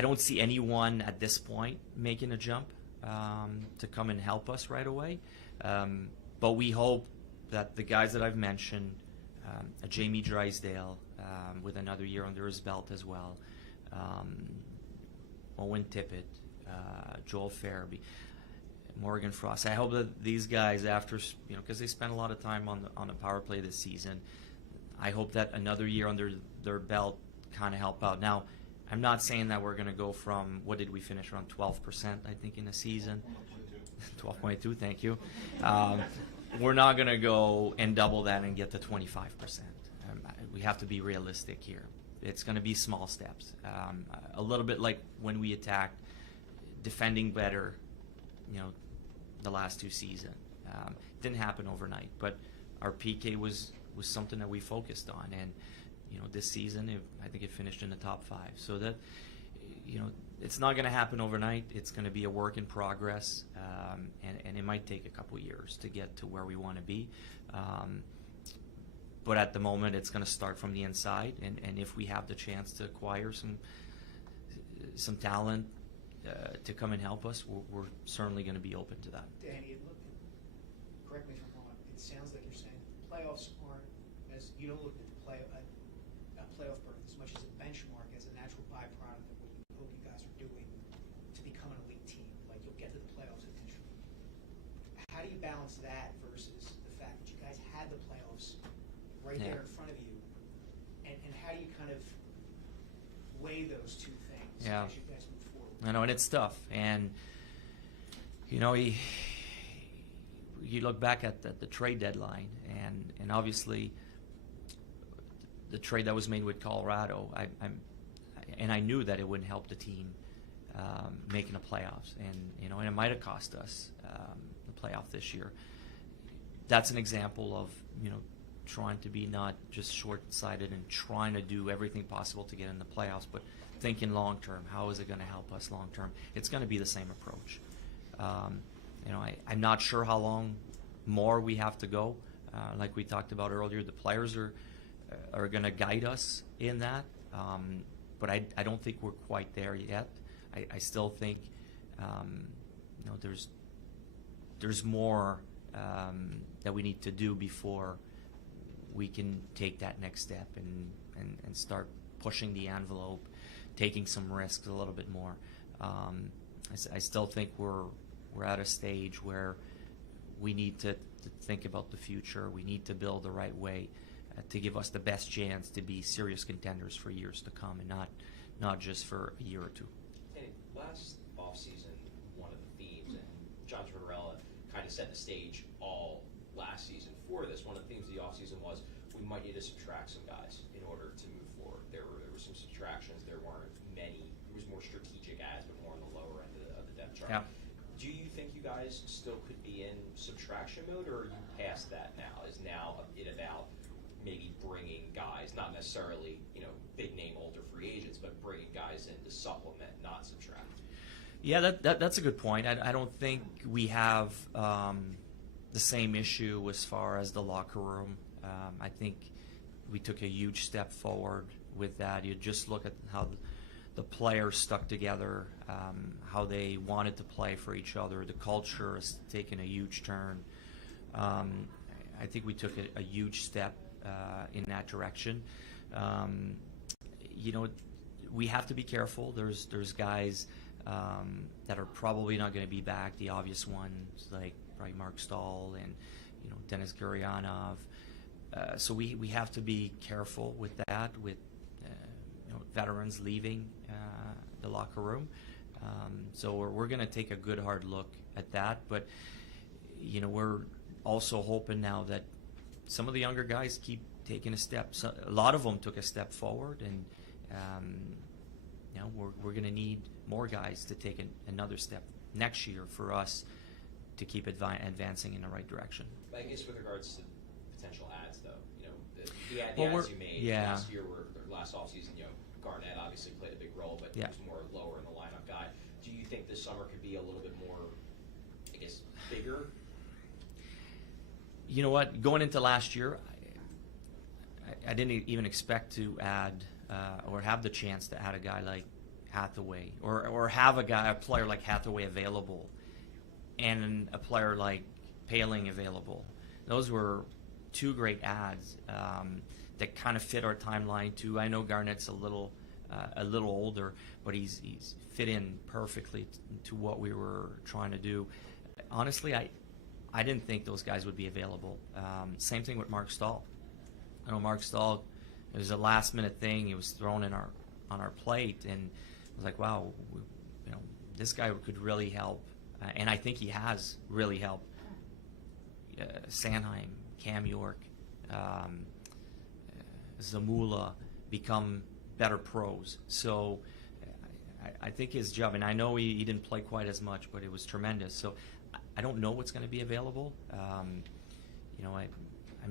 don't see anyone at this point making a jump to come and help us right away. But we hope that the guys that I've mentioned, a Jamie Drysdale with another year under his belt as well, Owen Tippett, Joel Farabee, Morgan Frost. I hope that these guys, after because they spent a lot of time on the power play this season, I hope that another year under their belt kind of help out. Now, I'm not saying that we're going to go from, what did we finish, around 12%, I think, in the season? 12.2, thank you. We're not going to go and double that and get to 25%. We have to be realistic here. It's going to be small steps. A little bit like when we attacked, defending better, the last two seasons. It didn't happen overnight, but our PK was something that we focused on, and this season I think it finished in the top 5. So that it's not going to happen overnight. It's going to be a work in progress, and it might take a couple years to get to where we want to be. But at the moment, it's going to start from the inside, and if we have the chance to acquire some talent to come and help us, we're certainly going to be open to that. Danny, correct me if I'm wrong, it sounds like you're saying the playoffs aren't, as you don't look at a playoff berth as much as a benchmark, as a natural byproduct of what you hope you guys are doing to become an elite team. Like, you'll get to the playoffs eventually. How do you balance that versus the fact that you guys had the playoffs right there in front of you, and how do you kind of weigh those two things as you guys move forward? I know, and it's tough. And you look back at the trade deadline, and obviously the trade that was made with Colorado, I knew that it wouldn't help the team making the playoffs, and it might have cost us the playoff this year. That's an example of trying to be not just short-sighted and trying to do everything possible to get in the playoffs, but thinking long-term. How is it going to help us long-term? It's going to be the same approach. I'm not sure how long more we have to go. Like we talked about earlier, the players are going to guide us in that, but I don't think we're quite there yet. I still think there's more that we need to do before we can take that next step and start pushing the envelope, taking some risks a little bit more. I still think we're at a stage where we need to think about the future. We need to build the right way to give us the best chance to be serious contenders for years to come, and not just for a year or two. And last offseason, one of the themes, and John Tortorella kind of set the stage all last season for this. One of the themes of the offseason was we might need to subtract some guys in order to move forward. There were some subtractions. There weren't many. It was more strategic adds, but more on the lower end of the depth chart. Yeah. Do you think you guys still could be in subtraction mode, or are you past that now? Is now it about maybe bringing guys, not necessarily, big name older free agents, but bringing guys in to supplement, not subtract? Yeah, that's a good point. I don't think we have the same issue as far as the locker room. I think we took a huge step forward with that. You just look at how the players stuck together, how they wanted to play for each other. The culture has taken a huge turn. I think we took a huge step in that direction. We have to be careful. There's guys that are probably not going to be back. The obvious ones like probably Mark Stahl and Denis Gurianov. So we have to be careful with that. With veterans leaving the locker room. So we're going to take a good hard look at that. But we're also hoping now that some of the younger guys keep taking a step. So a lot of them took a step forward, and we're going to need more guys to take another step next year for us to keep advancing in the right direction. I guess with regards to potential ads, though, the Well, ads you made yeah. last year or last offseason, Garnett obviously played a big role, but he Yeah. was more lower in the lineup guy. Do you think this summer could be a little bit more, I guess, bigger? You know what? Going into last year, I didn't even expect to add or have the chance to add a guy like Hathaway or have a player like Hathaway available and a player like Paling available. Those were two great ads that kind of fit our timeline too. I know Garnett's a little older, but he's fit in perfectly to what we were trying to do. Honestly, I didn't think those guys would be available. Same thing with Mark Stahl. I know Mark Stahl, it was a last minute thing. He was thrown on our plate, and I was like, wow, this guy could really help. And I think he has really helped Sanheim, Cam York, Zamula become better pros. So I think his job, and I know he didn't play quite as much, but it was tremendous. So I don't know what's going to be available. I'm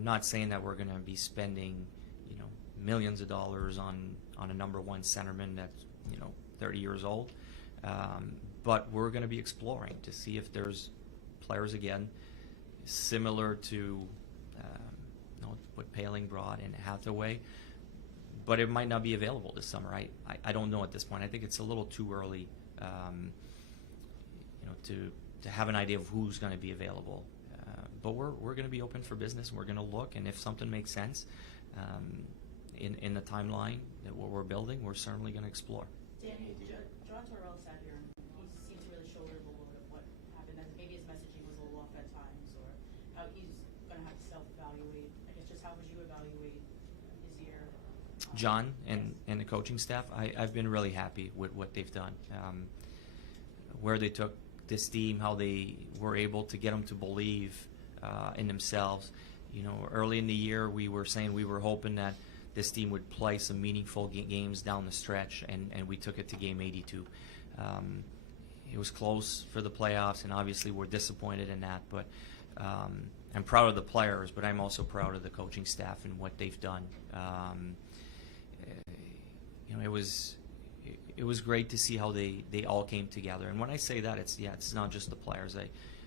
not saying that we're going to be spending, millions of dollars on a number one centerman that's, 30 years old. But we're going to be exploring to see if there's players again similar to what Paling brought in Hathaway, but it might not be available this summer. I don't know at this point. I think it's a little too early, to have an idea of who's going to be available. But we're going to be open for business. We're going to look, and if something makes sense in the timeline that what we're building, we're certainly going to explore. Danny, John Tortorella sat here and he seemed to really shoulder the load of what happened. And maybe his messaging was a little off at times, or how he's going to have to self-evaluate. I guess just how would you evaluate his year? John and the coaching staff, I've been really happy with what they've done. Where they took this team, how they were able to get them to believe in themselves. Early in the year, we were saying we were hoping that this team would play some meaningful games down the stretch, and we took it to game 82. It was close for the playoffs, and obviously we're disappointed in that, but I'm proud of the players, but I'm also proud of the coaching staff and what they've done. It was great to see how they all came together. And when I say that, it's not just the players.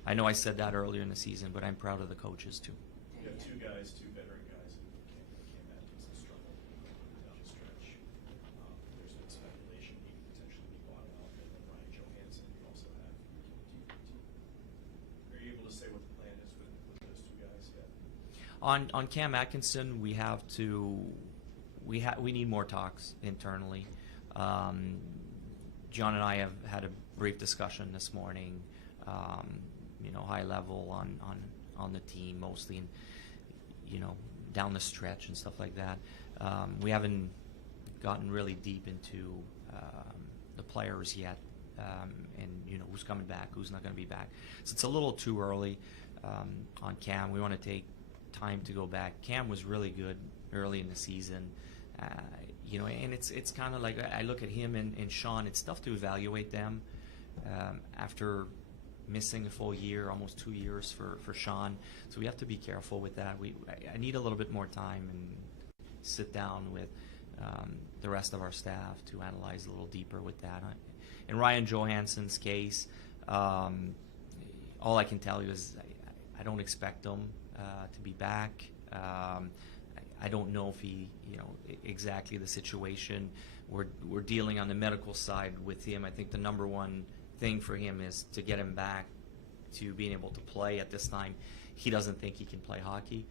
I know I said that earlier in the season, but I'm proud of the coaches too. You have two veteran guys, and Cam Atkins has struggled down the stretch. There's been speculation he could potentially be bought out, and then Ryan Johansson you also have. Are you able to say what the plan is with On Cam Atkinson, we have to we need more talks internally. John and I have had a brief discussion this morning, high level on the team, mostly, down the stretch and stuff like that. We haven't gotten really deep into the players yet, and who's coming back, who's not going to be back. So it's a little too early on Cam. We want to take time to go back. Cam was really good early in the season. And it's kind of like I look at him and Sean. It's tough to evaluate them after missing a full year, almost 2 years for Sean. So we have to be careful with that. I need a little bit more time and sit down with the rest of our staff to analyze a little deeper with that. In Ryan Johansson's case, all I can tell you is I don't expect him to be back. I don't know if he, exactly the situation. We're dealing on the medical side with him. I think the number one thing for him is to get him back to being able to play at this time. He doesn't think he can play hockey.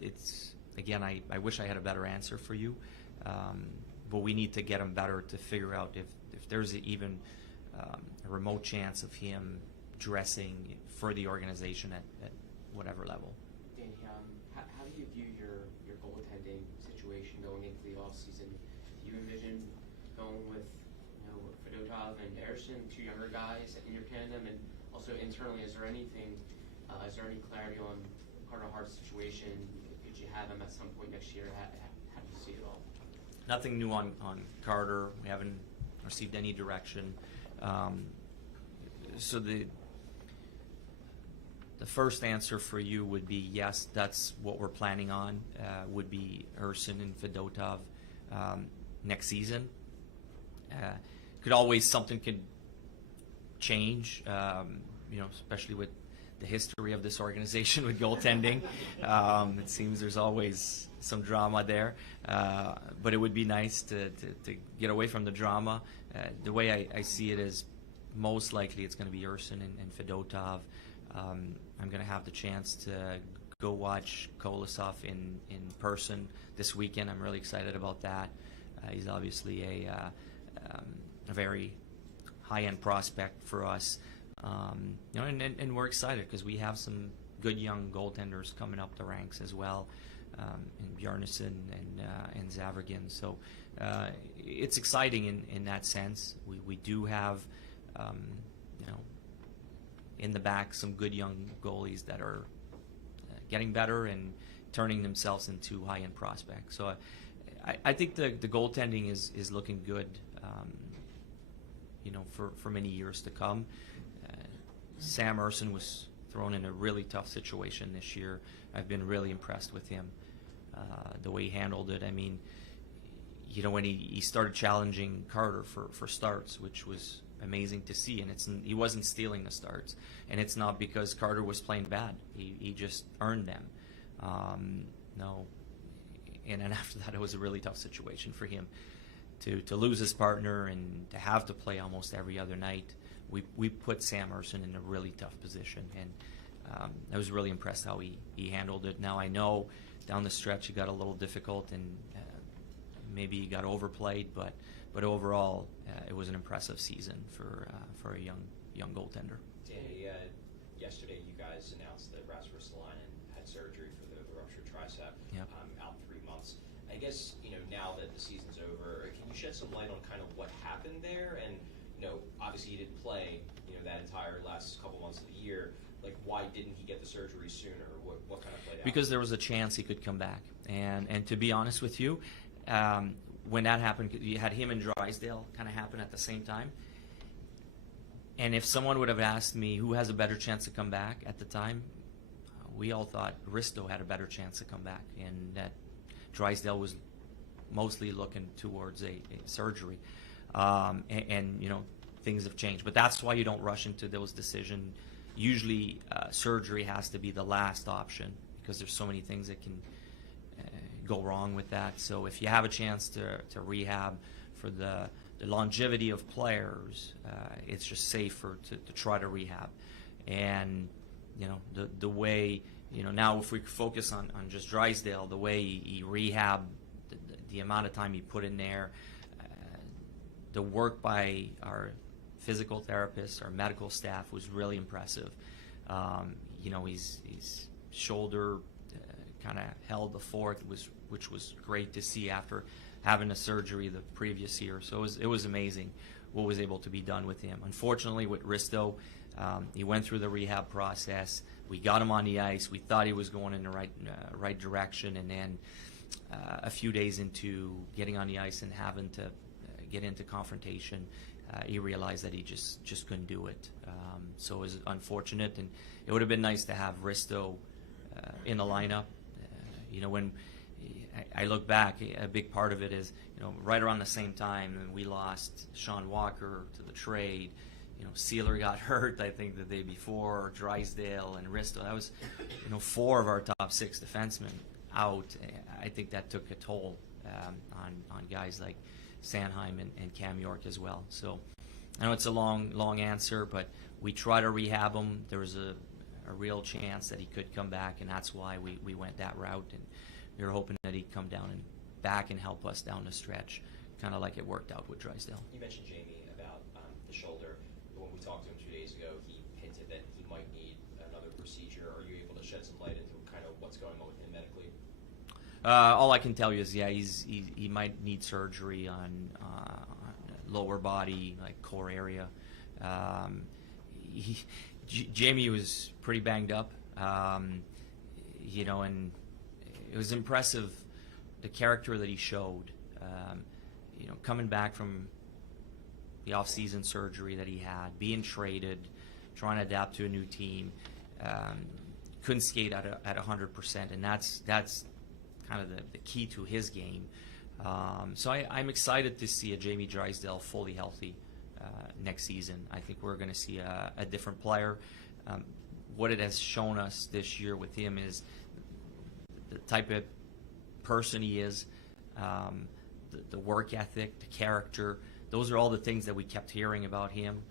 It's again, I wish I had a better answer for you, but we need to get him better to figure out if there's even a remote chance of him dressing for the organization at whatever level. Danny, how do you view your goaltending situation going into the offseason? Do you envision going with Fedotov and Ersson, two younger guys in your tandem, and also internally, is there any clarity on Carter Hart's situation? Could you have him at some point next year? How do you see it all? Nothing new on Carter. We haven't received any direction. So the first answer for you would be yes, that's what we're planning on, would be Ersson and Fedotov next season. Something could change, especially with the history of this organization with goaltending. It seems there's always some drama there, but it would be nice to get away from the drama. The way I see it is most likely it's going to be Ersson and Fedotov. I'm going to have the chance to go watch Kolosov in person this weekend. I'm really excited about that. He's obviously a very high-end prospect for us. And we're excited because we have some good young goaltenders coming up the ranks as well, in Bjarnason and Zavragin. So it's exciting in that sense. We do have, in the back some good young goalies that are getting better and turning themselves into high-end prospects. So I think the goaltending is looking good, for many years to come. Sam Ersson was thrown in a really tough situation this year. I've been really impressed with him, the way he handled it. I mean, when he started challenging Carter for starts, which was amazing to see, and he wasn't stealing the starts, and it's not because Carter was playing bad. He just earned them. And then after that, it was a really tough situation for him to lose his partner and to have to play almost every other night. We put Sam Ersson in a really tough position, and I was really impressed how he handled it. Now I know down the stretch he got a little difficult, and maybe he got overplayed, but overall it was an impressive season for a young goaltender. Danny, yesterday you guys announced that Rasmus Salainen had surgery for the ruptured tricep, Yep. Out 3 months. I guess now that the season's over, can you shed some light on kind of what happened there? And obviously he didn't play, that entire last couple months of the year. Like, why didn't he get the surgery sooner? What kind of played out? Because there was a chance he could come back. And to be honest with you, when that happened, you had him and Drysdale kind of happen at the same time. And if someone would have asked me who has a better chance to come back at the time, we all thought Risto had a better chance to come back, and that Drysdale was mostly looking towards a surgery. And things have changed. But that's why you don't rush into those decisions. Usually surgery has to be the last option because there's so many things that can go wrong with that. So if you have a chance to rehab for the longevity of players, it's just safer to try to rehab. And the way, now if we focus on just Drysdale, the way he rehabbed, the amount of time he put in there, the work by our physical therapists, our medical staff was really impressive. His shoulder kind of held the fort, which was great to see after having a surgery the previous year. So it was amazing what was able to be done with him. Unfortunately, with Risto, he went through the rehab process. We got him on the ice. We thought he was going in the right direction, and then a few days into getting on the ice and having to get into confrontation, he realized that he just couldn't do it. So it was unfortunate, and it would have been nice to have Risto in the lineup. When I look back, a big part of it is, right around the same time, and we lost Sean Walker to the trade. Sealer got hurt, I think, the day before, Drysdale and Risto. That was, 4 of our top 6 defensemen out. I think that took a toll on guys like Sanheim and Cam York as well. So I know it's a long answer, but we try to rehab him. There was a real chance that he could come back, and that's why we went that route. And we were hoping that he'd come down and back and help us down the stretch, kind of like it worked out with Drysdale. You mentioned Jamie about the shoulder. When we talked to him 2 days ago, he hinted that he might need another procedure. Are you able to shed some light into kind of what's going on with him medically? All I can tell you is, he might need surgery on lower body, like core area. Jamie was pretty banged up, and it was impressive the character that he showed. Coming back from the off-season surgery that he had, being traded, trying to adapt to a new team, couldn't skate at 100%, and that's kind of the key to his game. So I'm excited to see a Jamie Drysdale fully healthy next season. I think we're going to see a different player. What it has shown us this year with him is the type of person he is, the work ethic, the character. Those are all the things that we kept hearing about him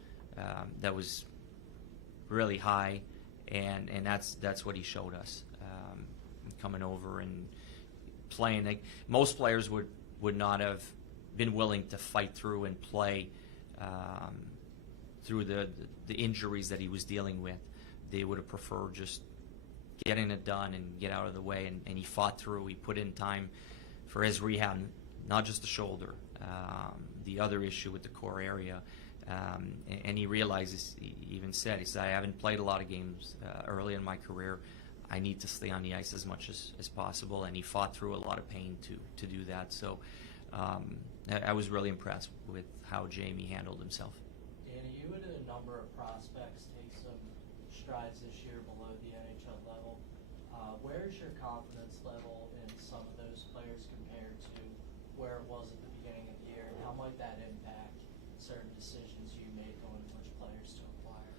that was really high, and that's what he showed us, coming over and playing. Like, most players would not have been willing to fight through and play through the injuries that he was dealing with. They would have preferred just getting it done and get out of the way, and he fought through. He put in time for his rehab, not just the shoulder, the other issue with the core area, and he realizes, he even said, I haven't played a lot of games early in my career. I need to stay on the ice as much as possible, and he fought through a lot of pain to do that. So I was really impressed with how Jamie handled himself. Danny, you and a number of prospects take some strides this year below the NHL level. Where's your confidence level in some of those players compared to where it was at the beginning of the year, and how might that impact certain decisions you make on which players to acquire?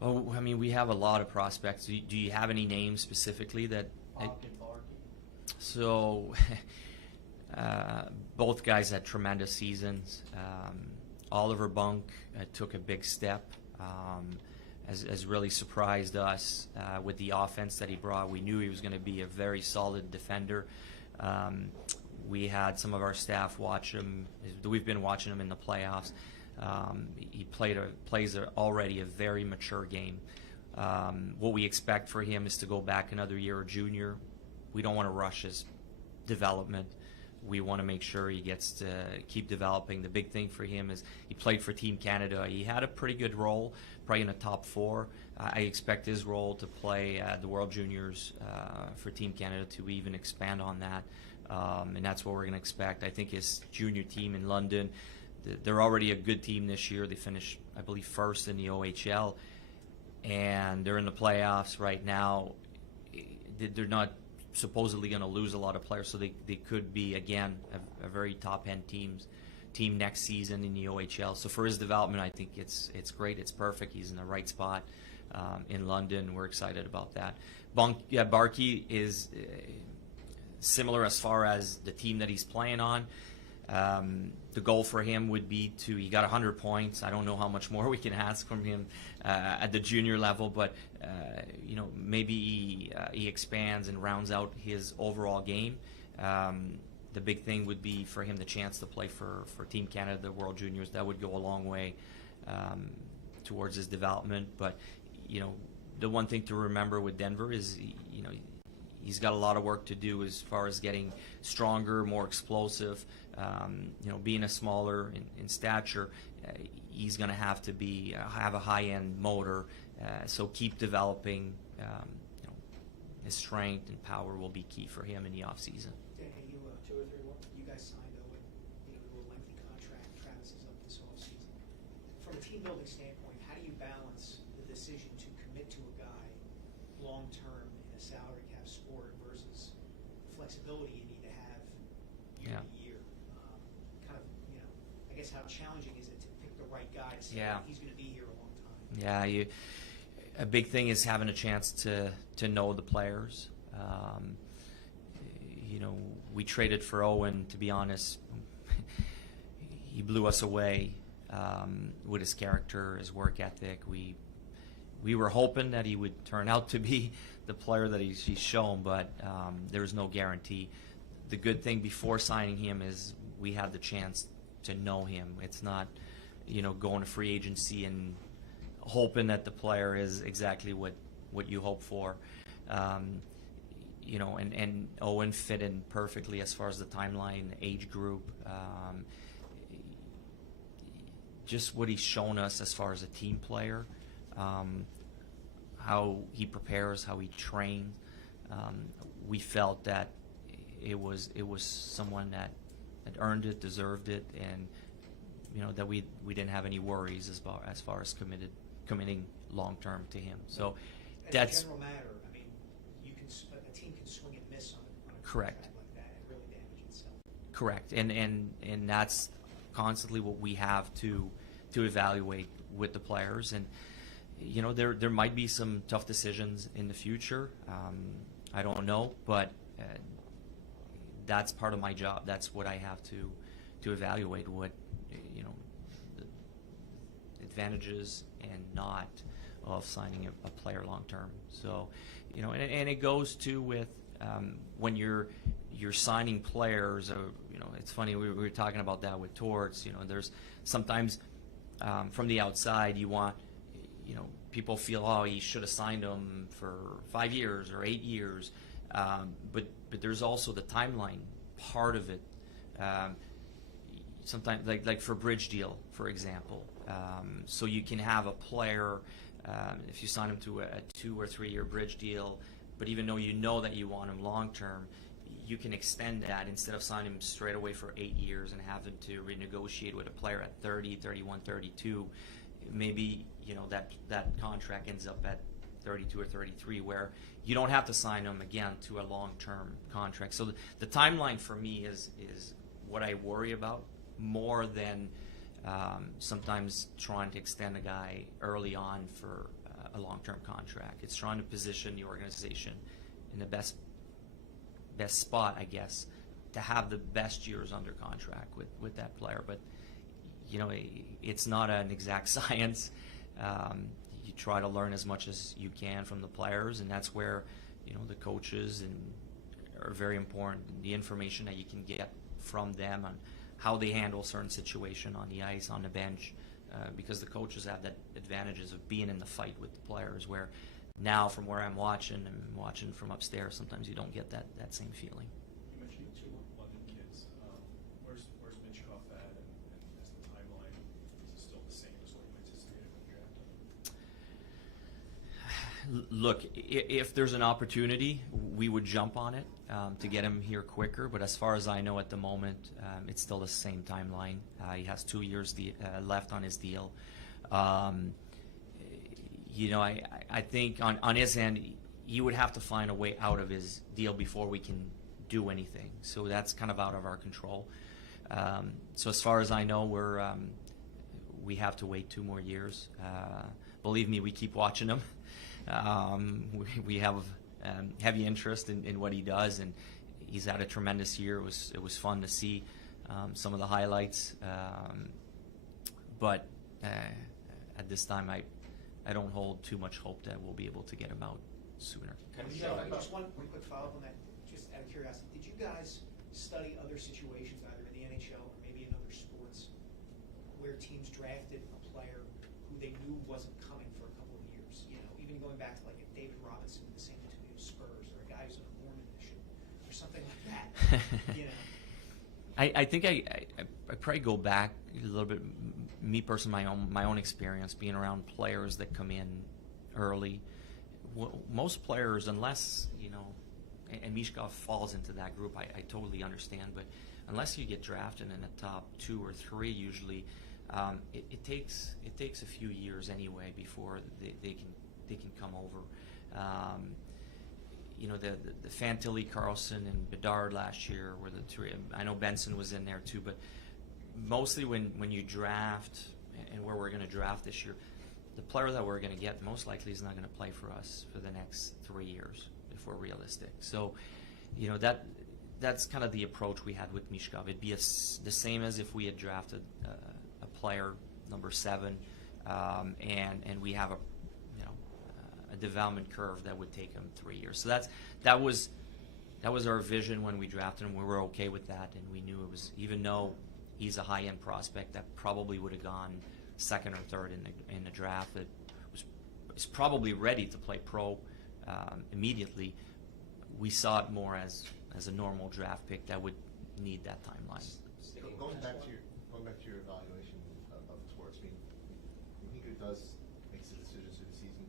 Well, I mean, we have a lot of prospects. Do you have any names specifically that? Bach and Barkey. So, both guys had tremendous seasons. Oliver Bunk took a big step, has really surprised us with the offense that he brought. We knew he was going to be a very solid defender. We had some of our staff watch him. We've been watching him in the playoffs. He plays already a very mature game. What we expect for him is to go back another year a junior. We don't want to rush his development. We want to make sure he gets to keep developing. The big thing for him is he played for Team Canada. He had a pretty good role, probably in the top 4. I expect his role to play at the World Juniors for Team Canada to even expand on that. And that's what we're going to expect. I think his junior team in London, they're already a good team this year. They finished, I believe, first in the OHL, and they're in the playoffs right now. They're not supposedly going to lose a lot of players, so they could be, again, a very top-end team next season in the OHL. So for his development, I think it's great. It's perfect. He's in the right spot in London. We're excited about that. Barkey is similar as far as the team that he's playing on. The goal for him would be he got 100 points. I don't know how much more we can ask from him at the junior level, but maybe he expands and rounds out his overall game. The big thing would be for him the chance to play for Team Canada, the World Juniors. That would go a long way towards his development. But the one thing to remember with Denver is he's got a lot of work to do as far as getting stronger, more explosive. Being a smaller in stature, he's going to have to have a high-end motor. So keep developing. His strength and power will be key for him in the off season. Danny, you guys signed Owen, to a lengthy contract. Travis is up this off season. From a team building standpoint, how do you balance the decision to commit to a guy long term in a salary cap sport versus the flexibility you need to have year to year? I guess how challenging is it to pick the right guy to say he's going to be here a long time? Yeah, a big thing is having a chance to know the players. We traded for Owen. To be honest, he blew us away with his character, his work ethic. We were hoping that he would turn out to be the player that he's shown, but there was no guarantee. The good thing before signing him is we had the chance to know him. It's not, going to free agency and hoping that the player is exactly what you hope for. And Owen fit in perfectly as far as the timeline, age group. Just what he's shown us as far as a team player, how he prepares, how he trains. We felt that it was someone that had earned it, deserved it, and that we didn't have any worries as far as committing long term to him. So as a general matter, a team can swing and miss on a correct contract like that and really damage itself. Correct, and that's constantly what we have to evaluate with the players. And there might be some tough decisions in the future. I don't know, but that's part of my job. That's what I have to evaluate, what the advantages and not of signing a player long term. So and it goes to with when you're signing players. It's funny, we were talking about that with Torts. There's sometimes from the outside you want people feel, he should have signed him for 5 years or 8 years. But there's also the timeline part of it. Sometimes, like for bridge deal, for example. So you can have a player, if you sign him to a 2 or 3 year bridge deal, but even though you know that you want him long term, you can extend that instead of signing him straight away for 8 years and having to renegotiate with a player at 30, 31, 32. Maybe that contract ends up at 32 or 33, where you don't have to sign them again to a long-term contract. So the timeline for me is what I worry about more than sometimes trying to extend a guy early on for a long-term contract. It's trying to position the organization in the best spot, I guess, to have the best years under contract with that player. But it's not an exact science. You try to learn as much as you can from the players, and that's where the coaches are very important. The information that you can get from them on how they handle certain situation on the ice, on the bench, because the coaches have that advantages of being in the fight with the players, where now from where I'm watching from upstairs, sometimes you don't get that same feeling. You mentioned 2 London kids. Where's Mitchkov at, and is the timeline, is it still the same as what you anticipated when you drafted him? Look, if there's an opportunity, we would jump on it to get him here quicker. But as far as I know at the moment, it's still the same timeline. He has 2 years left on his deal. I think on his end, he would have to find a way out of his deal before we can do anything. So that's kind of out of our control. So as far as I know, we have to wait 2 more years. Believe me, we keep watching him. We have heavy interest in what he does, and he's had a tremendous year. It was fun to see some of the highlights. But at this time, I don't hold too much hope that we'll be able to get him out sooner. Kind of Just one quick follow-up on that, just out of curiosity. Did you guys study other situations, either in the NHL or maybe in other sports, where teams drafted a player who they knew wasn't coming for a couple of years? You know, even going back to like if David Robinson in the San Antonio Spurs, or a guy who's on a Mormon mission, or something like that. You know. I think I probably go back a little bit. Me personally, my own experience being around players that come in early. Most players, unless and Mishkov falls into that group, I totally understand. But unless you get drafted in the top 2 or 3, usually it takes a few years anyway before they can come over. The Fantilli, Carlson, and Bedard last year were the 3. I know Benson was in there too, but mostly when you draft, and where we're going to draft this year, the player that we're going to get most likely is not going to play for us for the next 3 years, if we're realistic. So, that's kind of the approach we had with Mishkov. It'd be the same as if we had drafted a player number 7, and we have a development curve that would take him 3 years. So that was our vision when we drafted him. We were okay with that, and we knew it was, even though he's a high-end prospect that probably would have gone 2nd or 3rd in the draft, that was probably ready to play pro immediately. We saw it more as a normal draft pick that would need that timeline. Going back to your evaluation of Torts, when he makes the decisions through the season.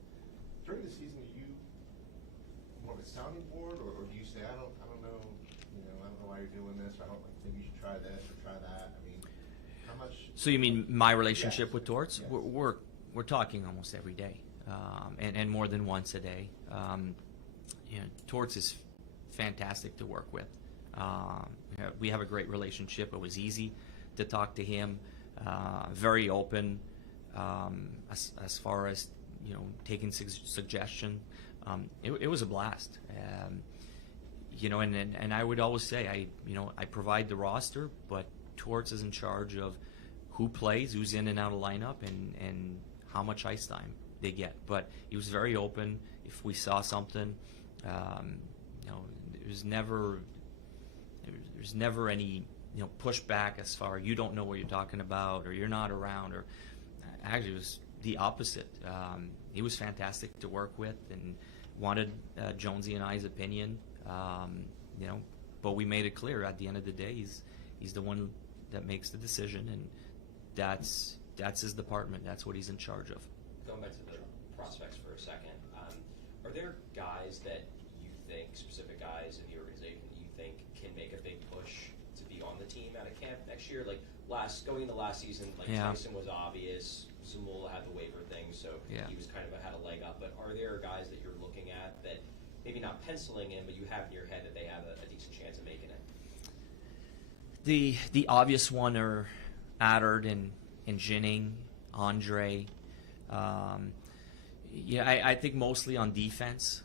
During the season, are you more of a sounding board, or do you say, I don't know, I don't know why you're doing this, or I don't think you should try this or try that? I mean, how much? So you mean my relationship Yes. with Torts? Yes. We're talking almost every day, and more than once a day. Torts is fantastic to work with. We have a great relationship. It was easy to talk to him. Very open as far as taking suggestion. It was a blast. And I would always say I provide the roster, but Torts is in charge of who plays, who's in and out of lineup, and how much ice time they get. But he was very open. If we saw something, there's never any pushback as far you don't know what you're talking about, or you're not around, or actually it was the opposite. He was fantastic to work with and wanted Jonesy and I's opinion. But we made it clear at the end of the day he's the one that makes the decision, and that's his department. That's what he's in charge of. Going back to the prospects for a second, are there guys that you think, specific guys in the organization that you think can make a big push to be on the team out of camp next year? Like going into last season, Yeah. Tyson was obvious. Zamula had the waiver thing, so Yeah. he was kind of had a leg up. But are there guys that you're looking at that maybe not penciling in, but you have in your head that they have a decent chance of making it? The obvious one are Adard and Ginning, Andre. I think mostly on defense.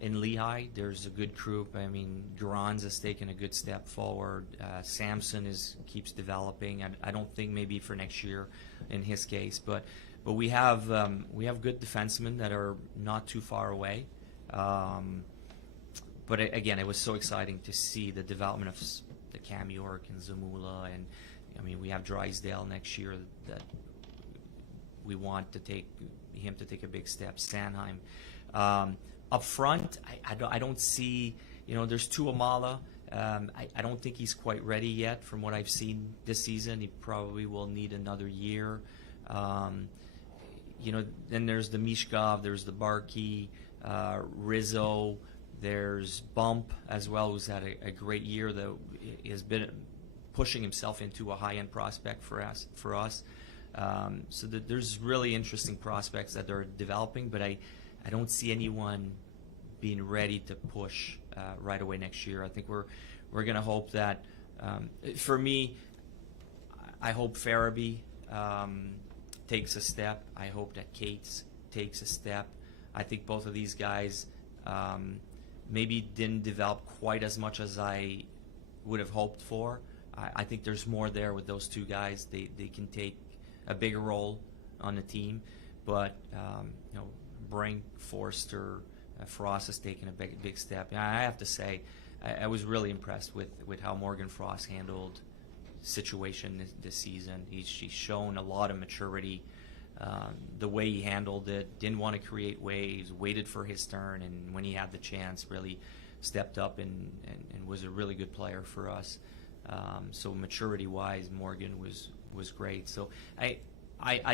In Lehigh, there's a good group. I mean, Garanz has taken a good step forward. Samson keeps developing. I don't think maybe for next year in his case, but we have good defensemen that are not too far away. But again, it was so exciting to see the development of the Cam York and Zamula, and I mean, we have Drysdale next year that we want to take him to take a big step. Sanheim. Up front, I don't see, there's Tuamala. I don't think he's quite ready yet from what I've seen this season. He probably will need another year. Then there's the Mishkov, there's the Barkey, Rizzo, there's Bump as well, who's had a great year, that has been pushing himself into a high-end prospect for us. So there's really interesting prospects that they're developing, but I don't see anyone being ready to push right away next year. I think we're going to hope that, for me, I hope Farabee takes a step. I hope that Cates takes a step. I think both of these guys maybe didn't develop quite as much as I would have hoped for. I think there's more there with those two guys. They can take a bigger role on the team, but Brink, Forster, Frost has taken a big step. And I have to say, I was really impressed with how Morgan Frost handled situation this season. He's shown a lot of maturity. The way he handled it, didn't want to create waves, waited for his turn, and when he had the chance, really stepped up and was a really good player for us. So maturity-wise, Morgan was great. So I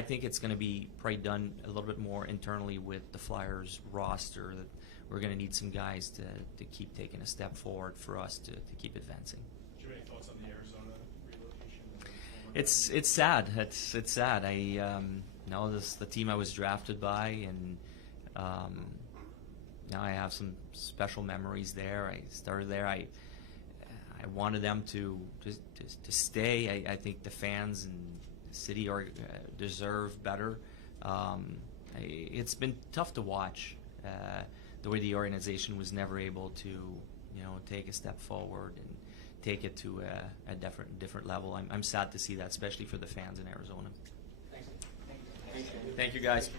think it's going to be probably done a little bit more internally with the Flyers roster. That we're going to need some guys to keep taking a step forward for us to keep advancing. Do you have any thoughts on the Arizona relocation? It's sad. It's sad. The team I was drafted by, and now I have some special memories there. I started there. I wanted them to stay. I think the fans and the city deserve better. It's been tough to watch the way the organization was never able to take a step forward and take it to a different level. I'm sad to see that, especially for the fans in Arizona. Thanks. Thank you, guys.